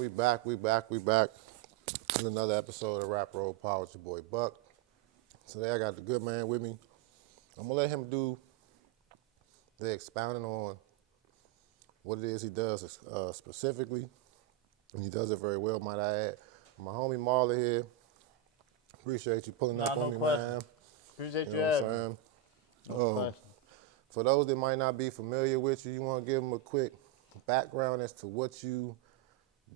We back in another episode of Rap Roll Power with your boy Buck. Today I got the good man with me. I'm gonna let him do the expounding on what it is he does specifically, and he does it very well, might I add. My homie Marlon here. Appreciate you pulling up on me, question. man. Appreciate You you know what I'm having me. saying? No question. For those that might not be familiar with you, you want to give them a quick background as to what you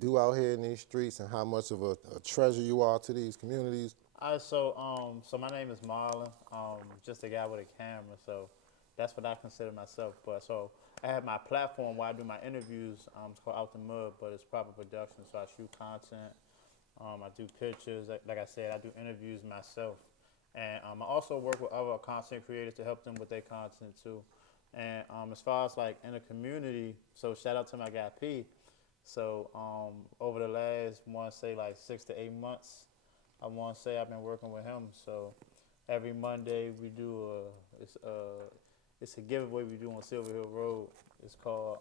do out here in these streets and how much of a treasure you are to these communities. All right, so my name is Marlon. Just a guy with a camera, so that's what I consider myself. But so I have my platform where I do my interviews. It's called Out the Mud, but it's proper production. So I shoot content. I do pictures. Like I said, I do interviews myself, and I also work with other content creators to help them with their content too. And as far as like in the community, so shout out to my guy P. So over the last, I want to say like 6 to 8 months, I want to say I've been working with him. So every Monday we do it's a giveaway we do on Silver Hill Road. It's called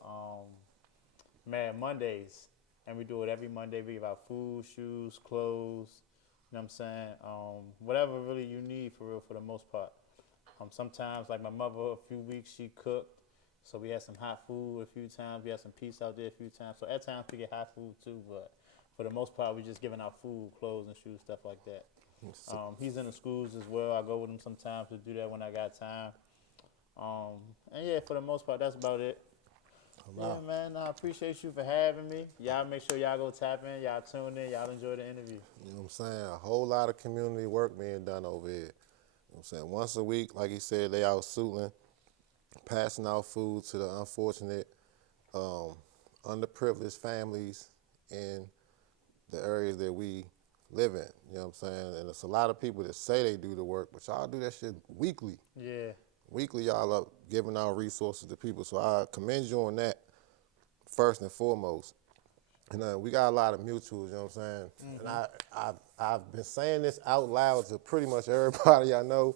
Mad Mondays, and we do it every Monday. We give out food, shoes, clothes. You know what I'm saying? Whatever really you need for real, for the most part. Sometimes, like my mother, a few weeks she cooked. So we had some hot food a few times. We had some pizza out there a few times. So at times we get hot food too, but for the most part, we just giving out food, clothes, and shoes, stuff like that. He's in the schools as well. I go with him sometimes to do that when I got time. And yeah, for the most part, that's about it. Wow. Yeah, man, I appreciate you for having me. Y'all make sure y'all go tap in, y'all tune in, y'all enjoy the interview. You know what I'm saying? A whole lot of community work being done over here. You know what I'm saying? Once a week, like he said, they out suiting, passing out food to the unfortunate, underprivileged families in the areas that we live in. You know what I'm saying? And it's a lot of people that say they do the work, but y'all do that shit weekly. Yeah. Weekly, y'all are giving out resources to people. So I commend you on that, first and foremost. And we got a lot of mutuals, you know what I'm saying? Mm-hmm. And I've been saying this out loud to pretty much everybody I know.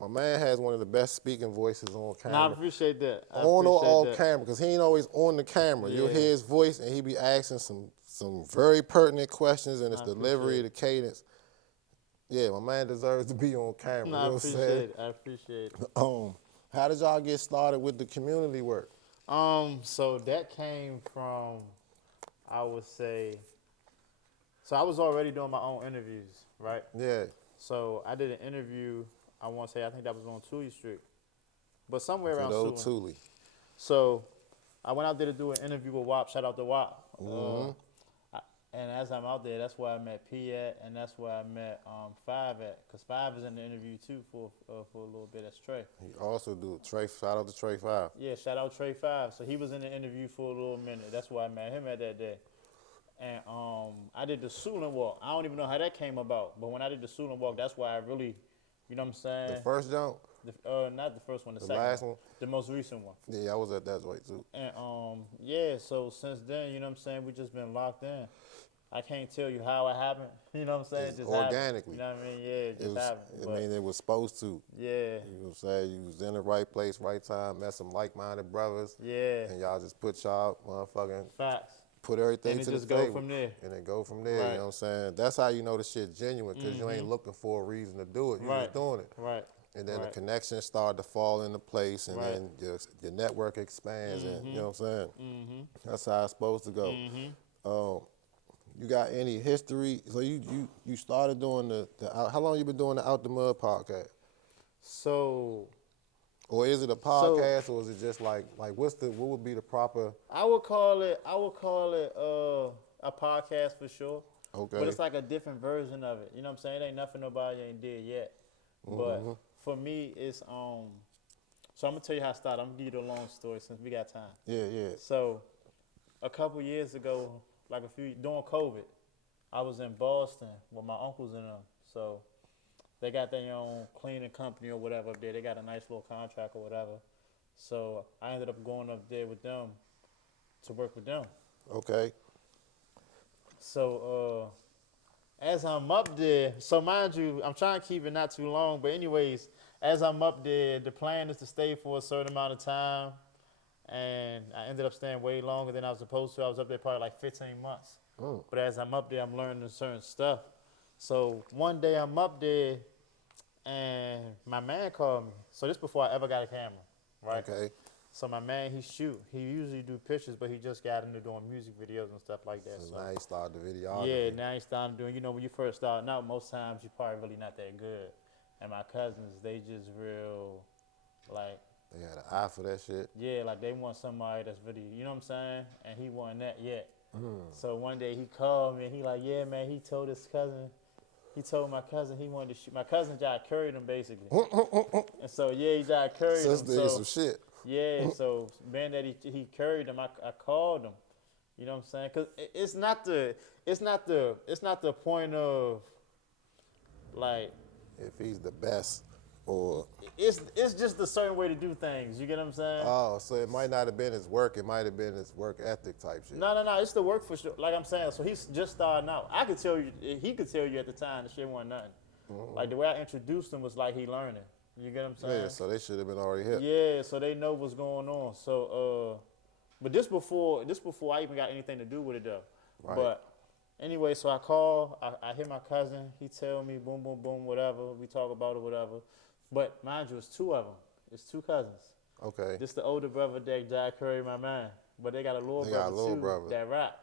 My man has one of the best speaking voices on camera. No, I appreciate that. On or off camera, because he ain't always on the camera. Yeah. You'll hear his voice, and he be asking some very pertinent questions, and his I delivery, appreciate the cadence. Yeah, my man deserves to be on camera. No, You I know what I'm saying? appreciate it. I appreciate it. How did y'all get started with the community work? So that came from, I would say, so I was already doing my own interviews, right? Yeah. So I did an interview, I want to say, I think that was on Tully Street, but somewhere Good around old Sewell. Thule. So I went out there to do an interview with WAP. Shout out to WAP. And as I'm out there, that's where I met P at, and that's where I met Five at, because Five is in the interview too for a little bit. That's Trey. He also do Trey. Shout out to Trey 5. Yeah, shout out Trey Five. So he was in the interview for a little minute. That's where I met him at that day. And I did the Sulan walk. I don't even know how that came about, but when I did the Sulan walk, that's why I really, you know what I'm saying? The first jump, Not the first one, the the second last one. the most recent one. Yeah, I was at that joint too. And yeah, so since then, you know what I'm saying, we just been locked in. I can't tell you how it happened. You know what I'm saying? It's It just organically. happened. You know what I mean? Yeah, it just happened. I mean, it was supposed to. Yeah, You know what I'm saying? You was in the right place, right time, met some like-minded brothers, yeah, and y'all just put y'all motherfucking, facts. put everything And it to the just go table. from there. And then go from there, Right. you know what I'm saying? That's how you know the shit genuine, because you ain't looking for a reason to do it. You just doing it. Right. And then Right. the connections start to fall into place, and Right. then your network expands, and you know what I'm saying? That's how it's supposed to go. You got any history? So you started doing how long you been doing the Out the Mud podcast? So Or is it a podcast, or is it just like what would be the proper? I would call it a podcast for sure. Okay. But it's like a different version of it. You know what I'm saying? It ain't nothing nobody ain't did yet. But for me, it's so I'm gonna tell you how I started. I'm gonna give you the long story since we got time. Yeah. So a couple years ago, like during COVID, I was in Boston with my uncles and them. So they got their own cleaning company or whatever up there. They got a nice little contract or whatever. So I ended up going up there with them to work with them. Okay. So as I'm up there, so mind you, I'm trying to keep it not too long, but anyways, as I'm up there, the plan is to stay for a certain amount of time. and I ended up staying way longer than I was supposed to. I was up there probably like 15 months. Mm. But as I'm up there, I'm learning certain stuff. So one day I'm up there, and my man called me. So this before I ever got a camera, right? Okay. So my man, he shoot. He usually do pictures, but he just got into doing music videos and stuff like that. So So now you start the videography. yeah, now he's starting doing. You know, when you first starting out, most times you probably really not that good. And my cousins, they just real, like, They had an eye for that shit. yeah, like they want somebody that's really, you know what I'm saying? And he wasn't that yet. Mm. So one day he called me and he like, yeah, man, he told his cousin, he told my cousin he wanted to shoot. My cousin Jai curried him basically. And so yeah, he Jai curried him. Sister is some So shit. yeah, so being that he curried him, I called him. You know what I'm saying? Cause it's not the point of like If he's the best, or it's just a certain way to do things. You get what I'm saying? oh, so it might not have been his work. It might have been his work ethic type shit. No, it's the work for sure. Like I'm saying, so he's just starting out. I could tell you, he could tell you at the time the shit wasn't nothing. Like the way I introduced him was like he learning. You get what I'm saying? Yeah, so they should have been already hit. Yeah, so they know what's going on. So, but this before I even got anything to do with it though. Right. But anyway, so I call, I hit my cousin. He tell me boom, boom, boom, whatever. We talk about it, whatever. But mind you, it's two of them. It's two cousins. Okay. This the older brother that Jack Curry, my man. But they got a little They got brother a little too brother. that rap.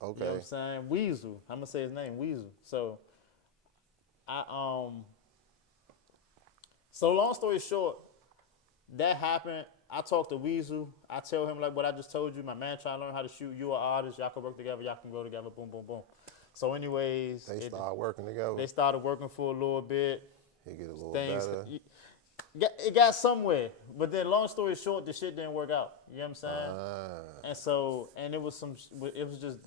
Okay. You know what I'm saying? Weasel. I'm gonna say his name, Weasel. So so long story short, that happened. I talked to Weasel. I tell him like what I just told you. My man trying to learn how to shoot. You an artist. Y'all can work together. Y'all can go together. Boom, boom, boom. So anyways, They start working together. they started working for a little bit. He get a little Things better. it got somewhere, but then long story short, the shit didn't work out. You know what I'm saying? And it was just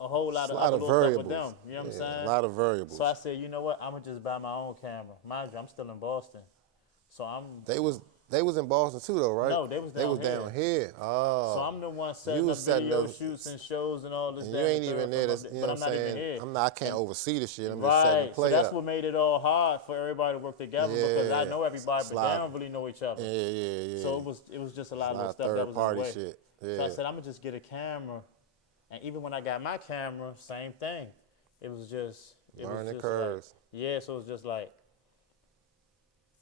a whole lot It's of a lot other of little stuff variables. with them. You know what I'm Yeah, saying? a lot of variables. So I said, you know what? I'm gonna just buy my own camera. Mind you, I'm still in Boston, so They was in Boston too though, right? No, they was down here. Oh. So I'm the one setting You up setting video up- shoots and shows and all this. And that, you and ain't the even third there. from That's, up you there, know but what I'm I'm not even saying? here. I can't oversee the shit. I'm just setting the Right. So play that's up. what made it all hard for everybody to work together because I Yeah. know everybody, but Slide. they don't really know each other. Yeah. So it was just a lot of a lot little of stuff that third was party in the way. shit. So I Yeah. said I'm gonna just get a camera, and even when I got my camera, same thing. It was just Learning curves. Like, yeah, so it was just like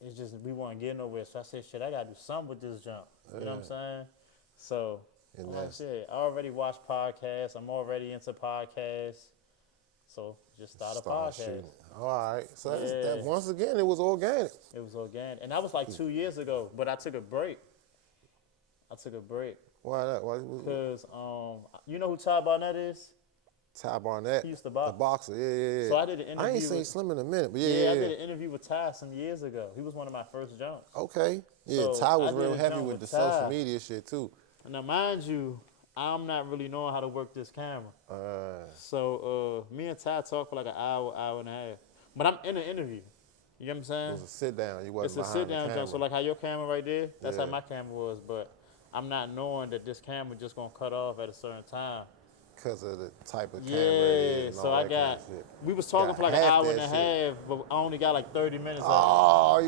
it's just we weren't getting nowhere. So I said, shit, I gotta do something with this jump. You know what I'm saying? So And like I that's said, I already watch podcasts. I'm already into podcasts. So just start a podcast. shooting. All right. So Yeah. once again, it was organic. It was organic, and that was like 2 years ago. But I took a break. Why that? Why? Because you know who Ty Barnett is? Ty Barnett. He used to box. The boxer. Yeah. So I did an interview. I ain't seen with, Slim in a minute, but I yeah. did an interview with Ty some years ago. He was one of my first jumps. Okay. Yeah, So Ty was I did real a heavy jump with with the social Ty. media shit too. Now, mind you, I'm not really knowing how to work this camera. So me and Ty talked for like an hour, hour and a half. But I'm in an interview. You know what I'm It saying? was a sit down. You It's wasn't a behind sit the down camera. jump. So like how your camera right there, that's Yeah. how my camera was. But I'm not knowing that this camera just gonna cut off at a certain time. Because of the type of camera it is Yeah. and So all I that got. kind of shit. We was talking Got for like an half hour and that a shit. half, but I only got like 30 minutes. of Oh, I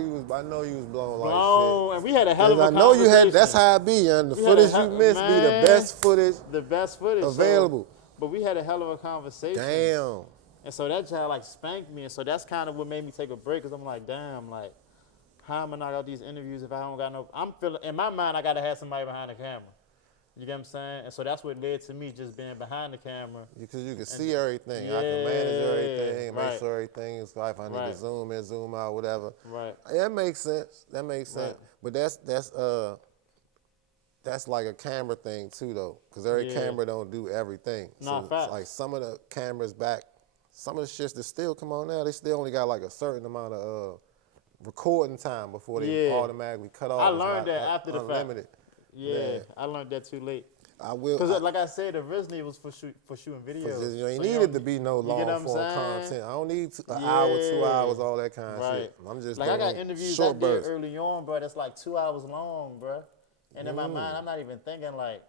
know you was blown like blown, shit. and we had a hell of a 'Cause I know you had. That's conversation. how it be, and the We had a footage hell- you missed be the man, best footage the best footage so- available. but we had a hell of a conversation. Damn. And so that child like spanked me, and so that's kind of what made me take a break. Cause I'm like, damn, like, how am I knock out these interviews if I don't got no? I'm feeling in my mind I gotta have somebody behind the camera. You get what I'm saying? And so that's what led to me just being behind the camera. Because you can see everything. I can manage Yeah, everything, make right. sure everything is right. If I need Right. to zoom in, zoom out, whatever. Right. That makes sense. That makes sense. Right. But that's like a camera thing too, though, because every Yeah. camera don't do everything. Nah, so facts. it's like some of the cameras back, some of the shits that still come on now, they still only got like a certain amount of recording time before they Yeah. automatically cut off. I It's learned not that after the fact. unlimited. Yeah, I learned that too late. I will. Cause like I said, originally it was for shooting videos. You ain't So needed to be no you get what long I'm form saying? content. I don't need an hour, 2 hours, Yeah. all that kind of Right. shit. I'm just Like I got doing interviews I short did bursts. early on, bro. That's like 2 hours long, bro. And in my mind, I'm not even thinking like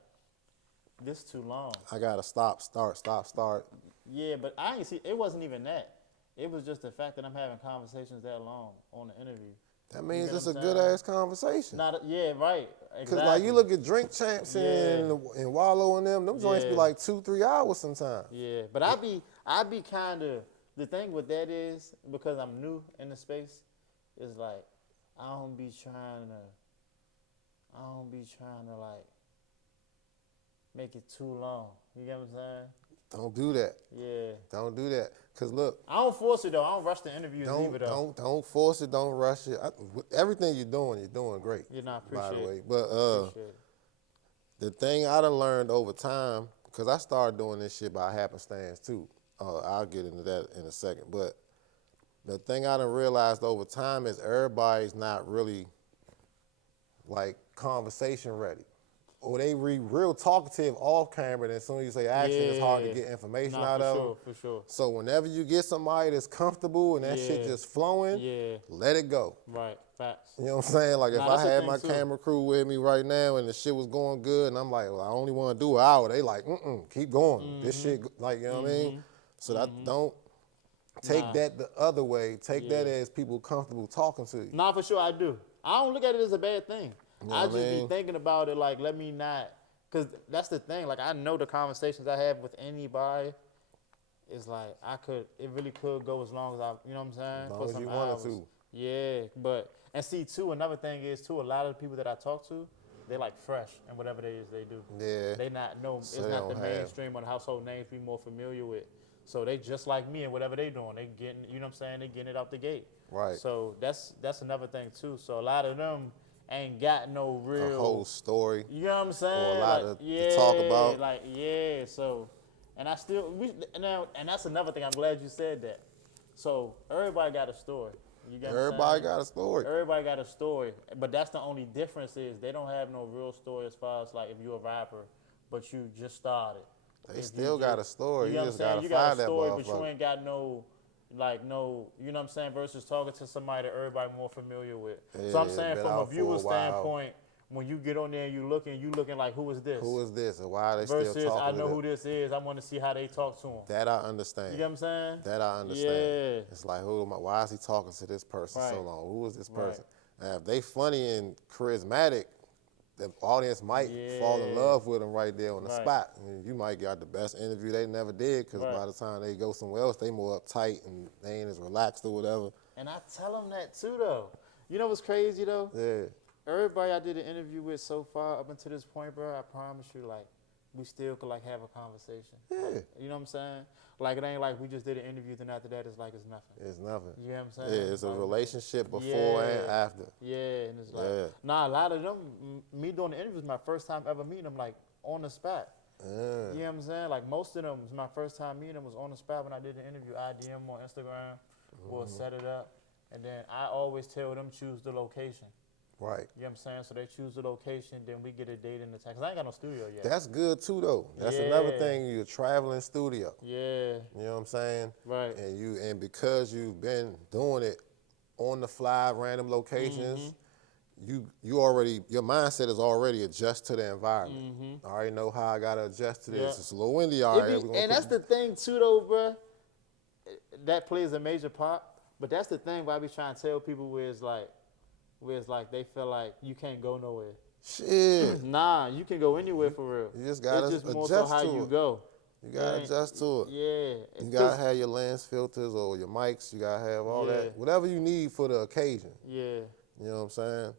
this too long. I gotta stop, start. Yeah, but I ain't see. It wasn't even that. It was just the fact that I'm having conversations that long on the interview. That You means get what it's I'm a good saying? ass conversation. Not, yeah, right, Cause like you exactly. look at Drink Champs Yeah, and Wallow and them joints be yeah, like 2-3 hours sometimes. yeah. But I be kind of, the thing with that is, because I'm new in the space, is like, I don't be trying to, like make it too long. You get what I'm saying? Don't do that. Yeah. Don't do that. Cause look, I don't force it though. I don't rush the interviews either though. don't force it. Don't rush it. Everything you're doing great. You know, I By the appreciate it. way, but Appreciate it. the thing I done learned over time, cause I started doing this shit by happenstance too. I'll get into that in a second. But the thing I done realized over time is everybody's not really like conversation ready. Or they real talkative off camera, and as soon as you say action, it's hard to Yeah. get information Nah, out for of them. sure, for sure. So whenever you get somebody that's comfortable and that shit Yeah. just flowing, Yeah. let it go. Right. Facts. You know what I'm saying? Like if Nah, I that's the had thing my too. camera crew with me right now and the shit was going good, and I'm like, well, I only want to do an hour. They like, keep going. This shit, like, you know what I mean? So that don't take Nah. that the other way. Take that Yeah. as people comfortable talking to you. Nah, for sure I do. I don't look at it as a bad thing. You know I what I just be mean? thinking about it like, let me not, cause that's the thing. Like I know the conversations I have with anybody is like it really could go as long as you know what I'm saying, As long for as some you wanted hours. to. Yeah, but and see too, another thing is too, a lot of the people that I talk to, they like fresh and whatever it is they do. Yeah. They not know So it's they not the don't have. mainstream or the household names we more familiar with. So they just like me and whatever they doing, they getting, you know what I'm saying, they getting it out the gate. Right. So that's another thing too. So a lot of them ain't got no A whole real, story you know what I'm or a saying? lot Like to talk yeah, about. like yeah. So, and I still now, and that's another thing. I'm glad you said that. So everybody got a story. You get what I'm Everybody saying? got a story. Everybody got a story, but that's the only difference is they don't have no real story as far as like if you're a rapper, but you just started. They If you still got just, a story. you You get what I'm just saying? gotta You got a find that story, but you motherfucker. ain't got no, like no, you know what I'm saying? Versus talking to somebody that everybody more familiar with. So I'm Yeah, saying been from a out for viewer a while. standpoint, when you get on there and you looking like who is this? Who is this and why are they still Versus I talking to know them? who this is. I want to see how they talk to him. That I You understand. get what I'm saying? That I understand. Yeah. It's like, who am I? Why is he talking to this person so Right. long? Who is this Right. person? And if they funny and charismatic, the audience might fall in Yeah. love with them right there on the Right. spot. And you might get the best interview they never did because Right. by the time they go somewhere else, they more uptight and they ain't as relaxed or whatever. And I tell them that too though. You know what's crazy though? Yeah, Everybody I did an interview with so far up until this point, bro, I promise you, like, we still could like have a conversation. yeah. Like, you know what I'm saying? Like it ain't like we just did an interview, then after that it's like it's nothing. It's nothing. You know what I'm Yeah, saying? it's a Like, relationship before and yeah, after. yeah, and it's like, Yeah. nah, a lot of them, me doing the interview was my first time ever meeting them, like on the spot. Yeah. You know what I'm saying? Like most of them, was my first time meeting them was on the spot when I did the interview. I DM on Instagram, we'll set it up, and then I always tell them choose the location. Right. You know what I'm saying? So they choose the location, then we get a date in the town. Cause I ain't got no studio yet. That's good too though. That's another Yeah. thing, you're a traveling studio. Yeah, You know what I'm saying? right. And because you've been doing it on the fly, random locations, you already your mindset is already adjust to the environment. I already know how I gotta adjust to this. Yeah. It's a little windy out here. And that's the thing too, though, bruh. That plays a major part. But that's the thing where I be trying to tell people where it's like they feel like you can't go nowhere. shit. Nah, you can go anywhere for real. You just gotta it's just more adjust so how to you it. go. You gotta ain't- adjust to it. Yeah. You gotta have your lens filters or your mics. You gotta have all Yeah. that, whatever you need for the occasion. Yeah. You know what I'm saying?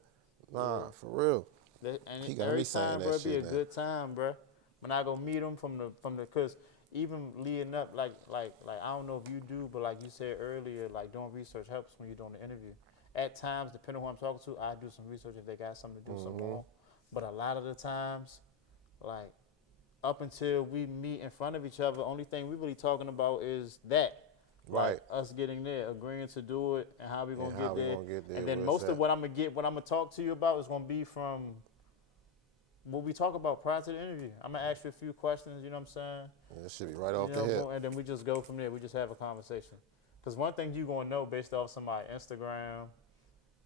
Nah, for real. And He got every me saying time, that bro, be a shit now. good time, bro. When I go meet them from the, cause even leading up, like I don't know if you do, but like you said earlier, like doing research helps when you're doing the interview. At times, depending on who I'm talking to, I do some research if they got something to do something on. But a lot of the times, like up until we meet in front of each other, only thing we really talking about is that. Right. Like us getting there, agreeing to do it, and how we gonna, And get, how we there. gonna get there, And then where most it's of at. what I'm gonna talk to you about is gonna be from what we talk about prior to the interview. I'm gonna ask you a few questions, you know what I'm saying? Yeah, it should be right off You the know, hip. and then we just go from there. We just have a conversation. Because one thing you gonna know based off somebody Instagram,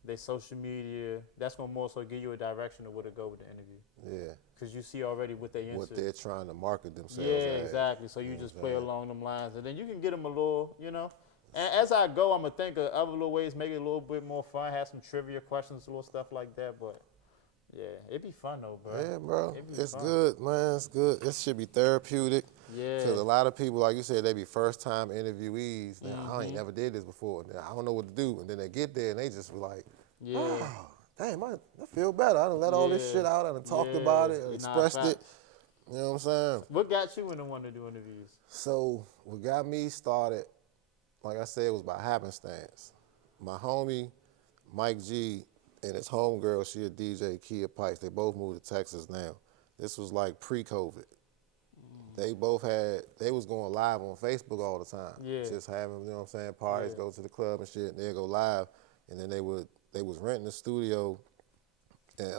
their social media, that's gonna more so give you a direction of where to go with the interview. Yeah. Because you see already what they What into. they're trying to market themselves Yeah, as. exactly. So you know just what I'm play saying? along them lines, and then you can get them a little, you know. And as I go, I'm gonna think of other little ways, make it a little bit more fun. Have some trivia questions, little stuff like that. But yeah, it'd be fun though, bro. Yeah, bro. It'd be It's fun. good, man. It's good. It should be therapeutic. Yeah. Because a lot of people, like you said, they be first-time interviewees. Now, I ain't never did this before. And I don't know what to do. And then they get there and they just be like, Yeah. oh, damn, I feel better. I done let all this Yeah. shit out. I done talked Yeah. about it, Nah, expressed it. facts. You know what I'm saying? What got you in the one to do interviews? So what got me started, like I said, was by happenstance. My homie, Mike G, and his homegirl, she a DJ, Kia Pikes. They both moved to Texas now. This was like pre-COVID. They was going live on Facebook all the time. Yeah. Just having, you know what I'm saying, parties, Yeah. go to the club and shit, and they'd go live. And then they was renting the studio and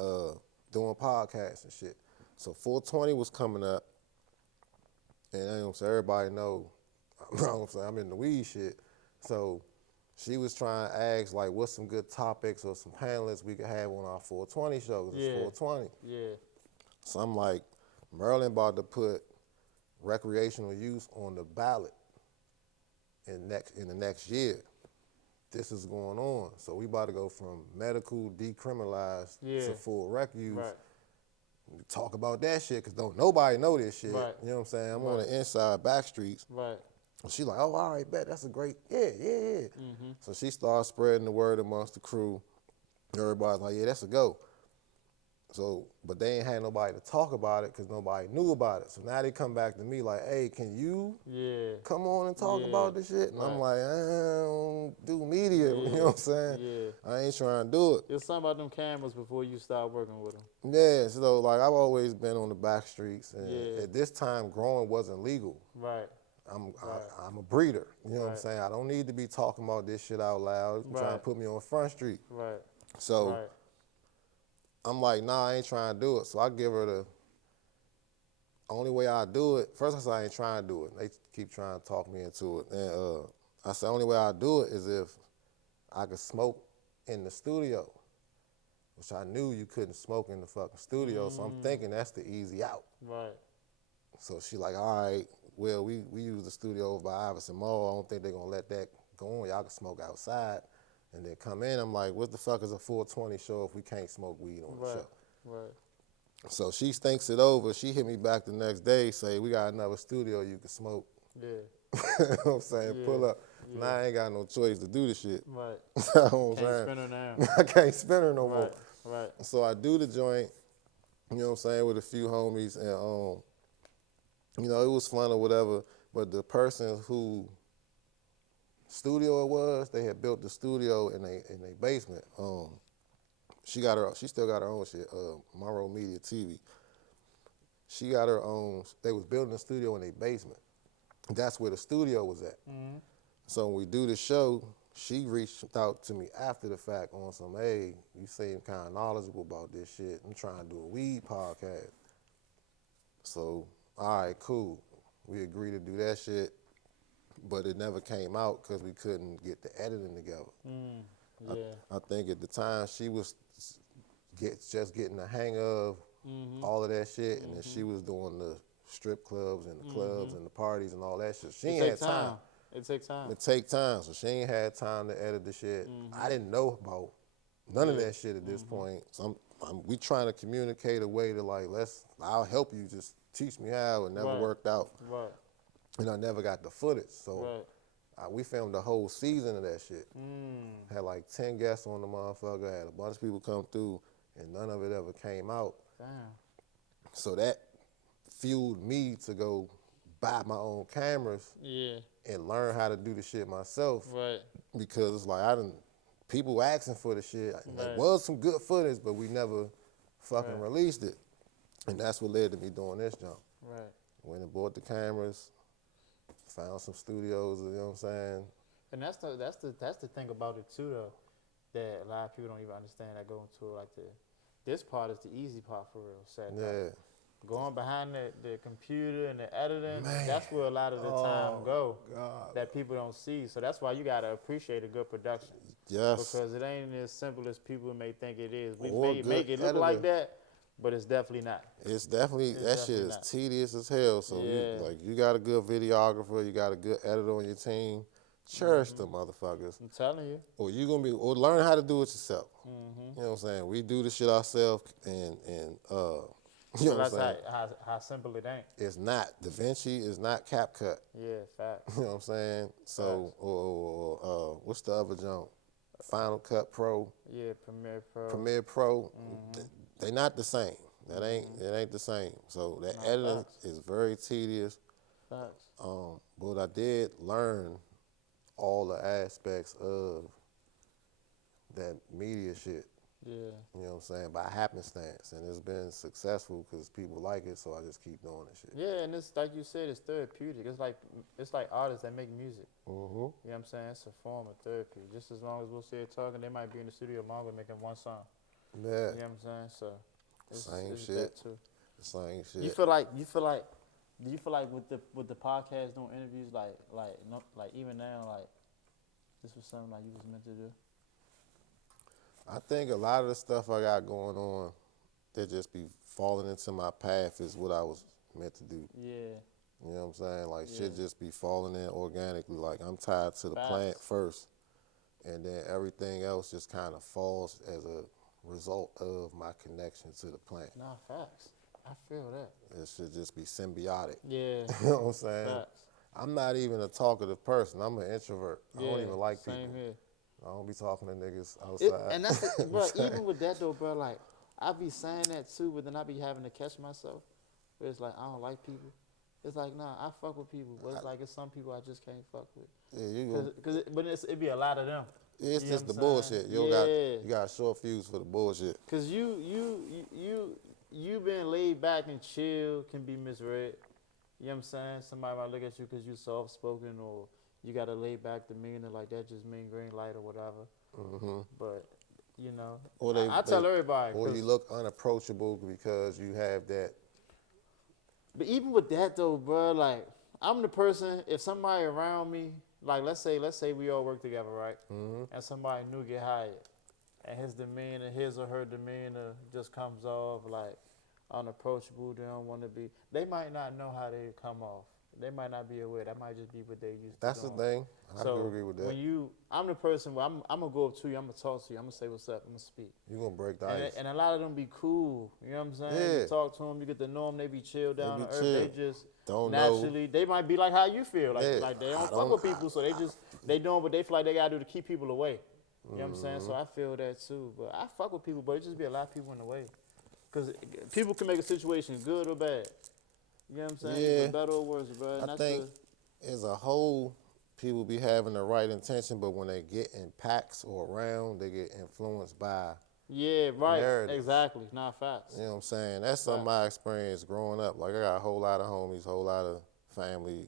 doing podcasts and shit. So 420 was coming up, and you know what I'm saying, everybody know, you know what I'm saying, I'm in the weed shit. So she was trying to ask, like, what's some good topics or some panelists we could have on our 420 show, 'cause Yeah. it's 420. Yeah. So I'm like, Merlin about to put recreational use on the ballot in the next year. This is going on. So we about to go from medical decriminalized Yeah. to full rec use. Right. We talk about that shit because don't nobody know this shit. Right. You know what I'm saying? I'm on Right. the inside back streets. Right. And she like, oh, all right, bet, that's a great, yeah. Mm-hmm. So she started spreading the word amongst the crew. Everybody's like, yeah, that's a go. So, but they ain't had nobody to talk about it because nobody knew about it. So now they come back to me like, hey, can you Yeah. come on and talk Yeah. about this shit? And I'm Right. like, I don't do media, you Yeah. know what I'm saying? Yeah. I ain't trying to do it. It was something about them cameras before you start working with them. Yeah, so like I've always been on the back streets, and Yeah. at this time, growing wasn't legal. Right. I'm a breeder, you know what I'm Right. saying? I don't need to be talking about this shit out loud. You trying to Right. put me on Front Street. Right. So Right. I'm like, nah, I ain't trying to do it. So I give her the only way I do it. First I said I ain't trying to do it. They keep trying to talk me into it. And I said, only way I do it is if I could smoke in the studio, which I knew you couldn't smoke in the fucking studio. So I'm thinking that's the easy out. Right. So she like, all right, well, we use the studio over by Iverson Mall. I don't think they're going to let that go on. Y'all can smoke outside and then come in. I'm like, what the fuck is a 420 show if we can't smoke weed on the Right. show? Right. So she thinks it over. She hit me back the next day, say, we got another studio you can smoke. Yeah. You know what I'm saying? Yeah. Pull up. Yeah. Now I ain't got no choice to do the shit. Right. You know what I'm Can't saying? spin her now. I can't spin her no more. Right. Right. So I do the joint, you know what I'm saying, with a few homies, and you know, it was fun or whatever, but the person who studio it was, they had built the studio in a basement. She still got her own shit, Monroe Media TV. She got her own, they was building a studio in a basement. That's where the studio was at. Mm-hmm. So when we do the show, she reached out to me after the fact on some, hey, you seem kind of knowledgeable about this shit. I'm trying to do a weed podcast. So, all right, cool. We agreed to do that shit, but it never came out because we couldn't get the editing together. Yeah. I think at the time she was just getting the hang of Mm-hmm. all of that shit, and then she was doing the strip clubs and the clubs and the parties and all that shit. She It ain't takes had time. It takes time. It take time, so she ain't had time to edit the shit. I didn't know about none of that shit at this point. So we trying to communicate a way to like, I'll help you, just teach me how. It never Right. worked out, Right. and I never got the footage. So Right. we filmed the whole season of that shit. Mm. Had like 10 guests on the motherfucker. Had a bunch of people come through, and none of it ever came out. Damn. So that fueled me to go buy my own cameras Yeah. and learn how to do the shit myself. Right. Because it's like people asking for the shit. Right. There was some good footage, but we never fucking Right. released it. And that's what led to me doing this jump. Right. Went and bought the cameras, found some studios, you know what I'm saying? And that's the thing about it too, though, that a lot of people don't even understand that go into it like this part is the easy part for real. Setting up. Yeah. Going behind the computer and the editing, Man. that's where a lot of the time go God. that people don't see. So that's why you gotta appreciate a good production. Yes. Because it ain't as simple as people may think it is. We Or may good make it look editor. like that, but it's definitely not. It's definitely, It's that shit definitely is not. tedious as hell. So Yeah. you got a good videographer, you got a good editor on your team. Cherish them motherfuckers. I'm telling you. Or you gonna be, or learn how to do it yourself. You know what I'm saying? We do the shit ourselves, and you know what I'm Realize saying? how simple it ain't. It's not Da Vinci. It's not CapCut. Yeah, facts. You know what I'm saying? So, or what's the other jump? Final Cut Pro, Yeah, Premiere Pro. Premiere Pro. They not the same. That ain't it ain't the same. So that editing facts. is very tedious. Facts. But I did learn all the aspects of that media shit. Yeah. You know what I'm saying? By happenstance, and it's been successful because people like it. So I just keep doing that shit. Yeah, and it's like you said, it's therapeutic. It's like artists that make music. You know what I'm saying? It's a form of therapy. Just as long as we'll sit here talking, they might be in the studio longer making one song. Yeah. You know what I'm saying? So Same it's shit. that too. Same shit. Do you feel like with the podcast doing interviews like even now like this was something like you was meant to do? I think a lot of the stuff I got going on that just be falling into my path is what I was meant to do. Yeah. You know what I'm saying? Like Yeah. shit just be falling in organically. Like I'm tied to the plant first, and then everything else just kind of falls as a result of my connection to the plant. Nah, facts. I feel that. It should just be symbiotic. Yeah. You know what I'm saying? Facts. I'm not even a talkative person. I'm an introvert. I don't even like same people. Here. I don't be talking to niggas outside. And that's bro. Even with that though, bro, like I be saying that too, but then I be having to catch myself. Where it's like I don't like people. It's like nah, I fuck with people, but it's like it's some people I just can't fuck with. Yeah, But it be a lot of them. it's You know just the what I'm bullshit. saying? You got a short fuse for the bullshit. Cause you being laid back and chill can be misread. You know what I'm saying? Somebody might look at you because you soft spoken or you got a laid back demeanor like that just mean green light or whatever. But you know, Or I tell everybody. Or you look unapproachable because you have that. But even with that though, bro, like I'm the person. If somebody around me, like let's say we all work together, right? And somebody new get hired, and his or her demeanor just comes off like unapproachable. They don't want to be. They might not know how they come off. They might not be aware. That might just be what they used to. That's the thing. I do agree with that. I'm the person where I'm gonna go up to you. I'm gonna talk to you. I'm gonna say what's up. I'm gonna speak. You gonna break the ice. And a lot of them be cool. You know what I'm saying? Yeah. You talk to them. You get to know them. They be chill down to earth. They just don't naturally. know. They might be like how you feel. Like Yeah. like they don't fuck with people, so they doing what they feel like they gotta do to keep people away. You know what I'm saying? So I feel that too. But I fuck with people, but it just be a lot of people in the way. Because people can make a situation good or bad. You know what I'm saying? Yeah. For better or worse, bro. And I think as a whole, people be having the right intention, but when they get in packs or around, they get influenced by yeah, right. narratives. Exactly. Not facts. You know what I'm saying? That's something I experienced growing up. Like I got a whole lot of homies, whole lot of family,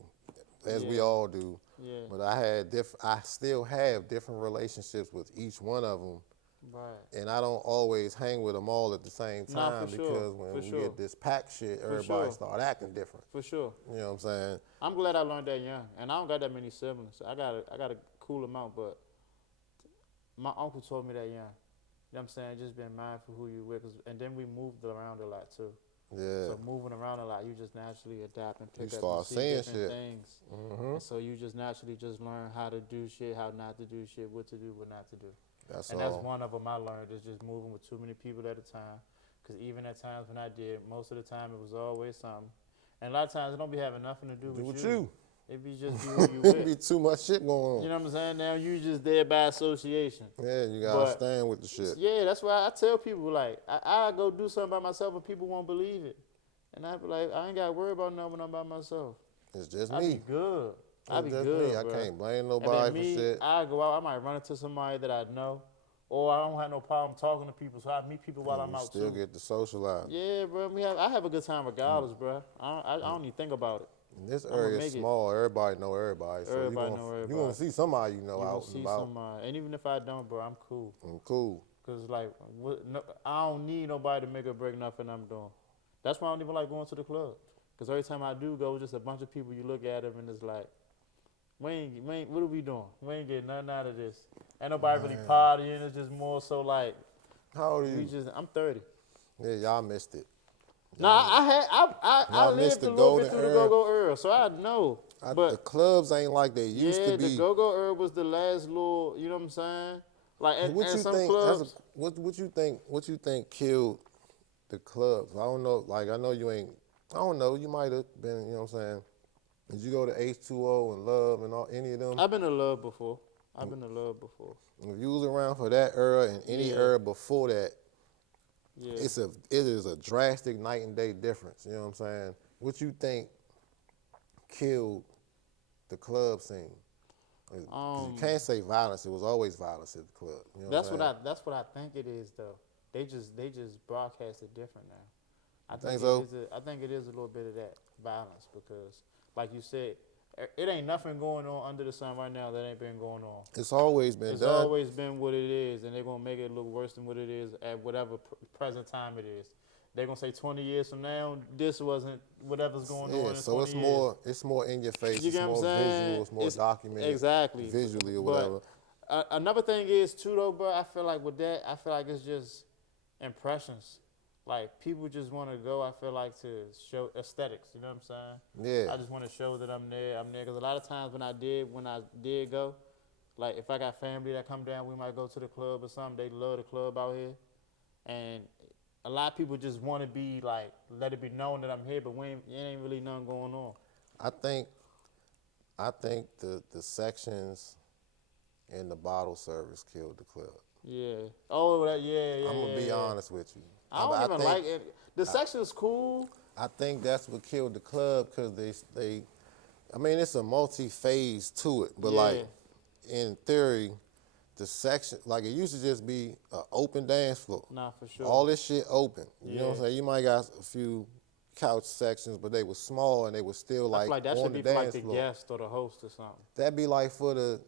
as we all do. Yeah. But I still have different relationships with each one of them. Right. And I don't always hang with them all at the same time because when we get this pack shit, everybody start acting different. For sure. You know what I'm saying? I'm glad I learned that young, and I don't got that many siblings. I got a cool amount, but my uncle told me that young. You know what I'm saying? Just being mindful who you with, and then we moved around a lot too. Yeah. So moving around a lot, you just naturally adapt and pick up start and see seeing different shit. things. And so you just naturally just learn how to do shit, how not to do shit, what to do, what not to do. That's one of them I learned is just moving with too many people at a time. Because even at times when I did, most of the time it was always something. And a lot of times it don't be having nothing to do with you. It be just be who you with. It be too much shit going on. You know what I'm saying? Now you just there by association. Yeah, you gotta stand with the shit. Yeah, that's why I tell people like I go do something by myself and people won't believe it. And I be like, I ain't gotta worry about nothing when I'm by myself. It's just I me. be good. I be just good. Me. Bro. I can't blame nobody for shit. I go out, I might run into somebody that I know. Or I don't have no problem talking to people, so I meet people while I'm out too. Still get to socialize. Yeah, bro. I have a good time regardless, bro. I don't even think about it. And this area is small. Everybody know everybody. So everybody know everybody. You gonna see somebody you know out and about. Somebody. And even if I don't, bro, I'm cool. I'm cool. Cause like, I don't need nobody to make or break nothing I'm doing. That's why I don't even like going to the club. Cause every time I do go, it's just a bunch of people. You look at them and it's like, we ain't, what are we doing? We ain't getting nothing out of this. Ain't nobody really partying. It's just more so like. How old are you? I'm 30. Yeah, y'all missed it. Nah, I lived a little bit through the go-go era, so I know. The But clubs ain't like they used to yeah, the be. go-go era was the last little, you know what I'm saying? Like, And what and you some think? clubs, What you think killed the clubs? I don't know. Like I know you ain't. I don't know. You might have been. You know what I'm saying? Did you go to H2O and Love and all any of them? I've been in love before. I've been in love before. If you was around for that era and any Yeah, era before that, yeah. it is a drastic night and day difference. You know what I'm saying? What you think killed the club scene? Because you Um, can't say violence. It was always violence at the club. You know what I'm saying? that's what I think it is though. They just broadcast it different now. You think so? I think it is a little bit of that violence because, like you said, it ain't nothing going on under the sun right now that ain't been going on. It's always been It's done. always been what it is, and they're gonna make it look worse than what it is at whatever present time it is. They're gonna say 20 years from now, this wasn't whatever's going Yeah, on in so 20 years. it's more in your face, You it's get what I'm more saying? visual, it's more It's documented exactly. visually or But whatever. another thing is too, though, bro. I feel like with that, I feel like it's just impressions. Like people just want to go. I feel like to show aesthetics. You know what I'm saying? Yeah. I just want to show that I'm there. I'm there because a lot of times when I did go, like if I got family that come down, we might go to the club or something. They love the club out here, and a lot of people just want to be like let it be known that I'm here, but it ain't really nothing going on. I think I think the sections and the bottle service killed the club. Yeah. Oh, I'm gonna be yeah. honest with you. I don't even think like it. The section's cool. I think that's what killed the club because they I mean it's a multi-phase to it, but like Yeah. in theory, the section like it used to just be an open dance floor. Nah, for sure. All this shit open. You know what I'm Yeah. saying? You might got a few couch sections, but they were small and they were still I feel like like that on should the be for like dance the floor. guest or the host or something. That'd be like for the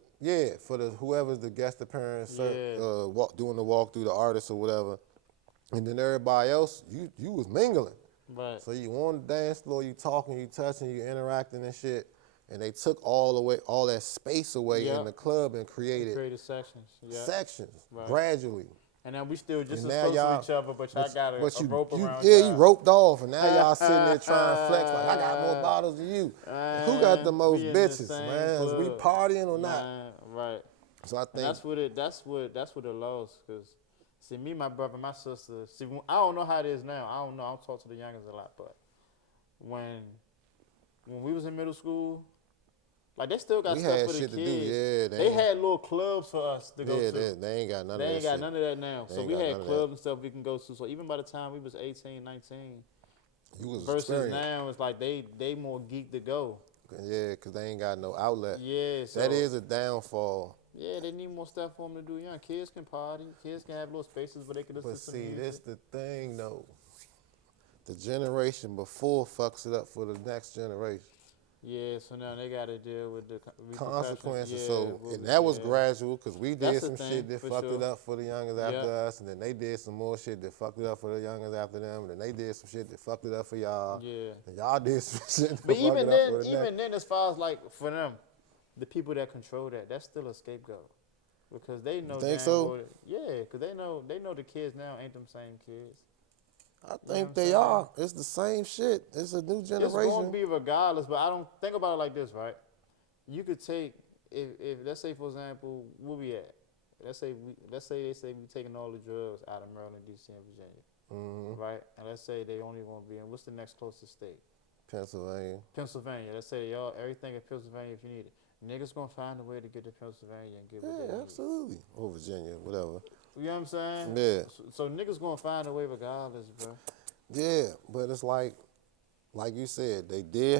whoever's the guest appearance, Yeah. doing the walk through the artist or whatever, and then everybody else, you was mingling. Right. So you on the dance floor, you talking, you touching, you interacting and shit, and they took all that space away in Yep. the club and And created creative sections. Yep. sections Right. gradually. And now we still just And as now close to y'all, each other, but y'all got but a rope you around yeah you y'all. roped off, and now y'all sitting there trying to flex like I got more bottles than you. And who got the most We in the bitches, same man? Is we club. partying or not? Man, right. So I And think that's what it lost. Cause see, me, my brother, my sister. See, I don't know how it is now. I don't know. I don't talk to the youngest a lot, but when we was in middle school, like they still got we stuff had for the shit to do. kids. Yeah, They had little clubs for us to go to. they ain't got none They of that ain't got shit. none of that now. They So ain't we got had none of that. clubs and stuff we can go to. So even by the time we was 18, 19, You was versus experienced. now, it's like they more geek to go. Yeah, because they ain't got no outlet. Yeah, That so is a downfall. yeah, they need more stuff for them to do. Young kids can party. Kids can have little spaces where they can listen But to some see, this music. the thing though. The generation before fucks it up for the next generation. Yeah, so now they got to deal with the repercussions. Consequences. Yeah, So, and that was yeah. gradual because we That's did the some thing shit that for fucked it sure. up for the youngers Yeah, after us, and then they did some more shit that fucked it up for the youngers after them, and then they did some shit that fucked it up for y'all, yeah. and y'all did some shit that But fucked it up for the next. even then, as far as like for them, the people that control that, that's still a scapegoat because they You know think damn so? well. Yeah, because they know the kids now ain't them same kids. I You know what think I'm they saying? are. It's the same shit. It's a new It's gonna generation. be regardless, but I don't think about it like this, right? You could take if let's say for example, where we at? Let's say they say we taking all the drugs out of Maryland, DC, and Virginia, right? And let's say they only gonna be in what's the next closest state? Pennsylvania. Pennsylvania. Let's say y'all everything in Pennsylvania if you need it. Niggas gonna find a way to get to Pennsylvania and get what they Yeah, need. absolutely. Or Virginia, whatever. You know what I'm saying? Yeah. So niggas gonna find a way regardless, bro. Yeah, but it's like you said, they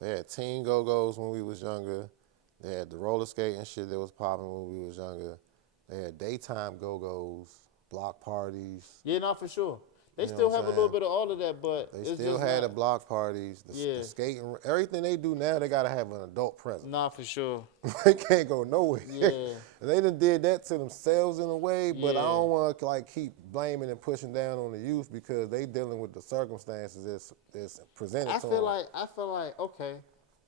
had teen go-go's when we was younger. They had the roller skating shit that was popping when we was younger. They had daytime go-go's, block parties. Yeah, not for sure. They You know still what I'm have a little saying? bit of all of that, but They it's still just had not. the block parties, Yeah, the skating, everything they do now. They gotta have an adult presence. not for sure. They can't go nowhere. Yeah, And they done did that to themselves in a way, but I yeah. don't want to like keep blaming and pushing down on the youth because they dealing with the circumstances that's presented to them. I feel like okay,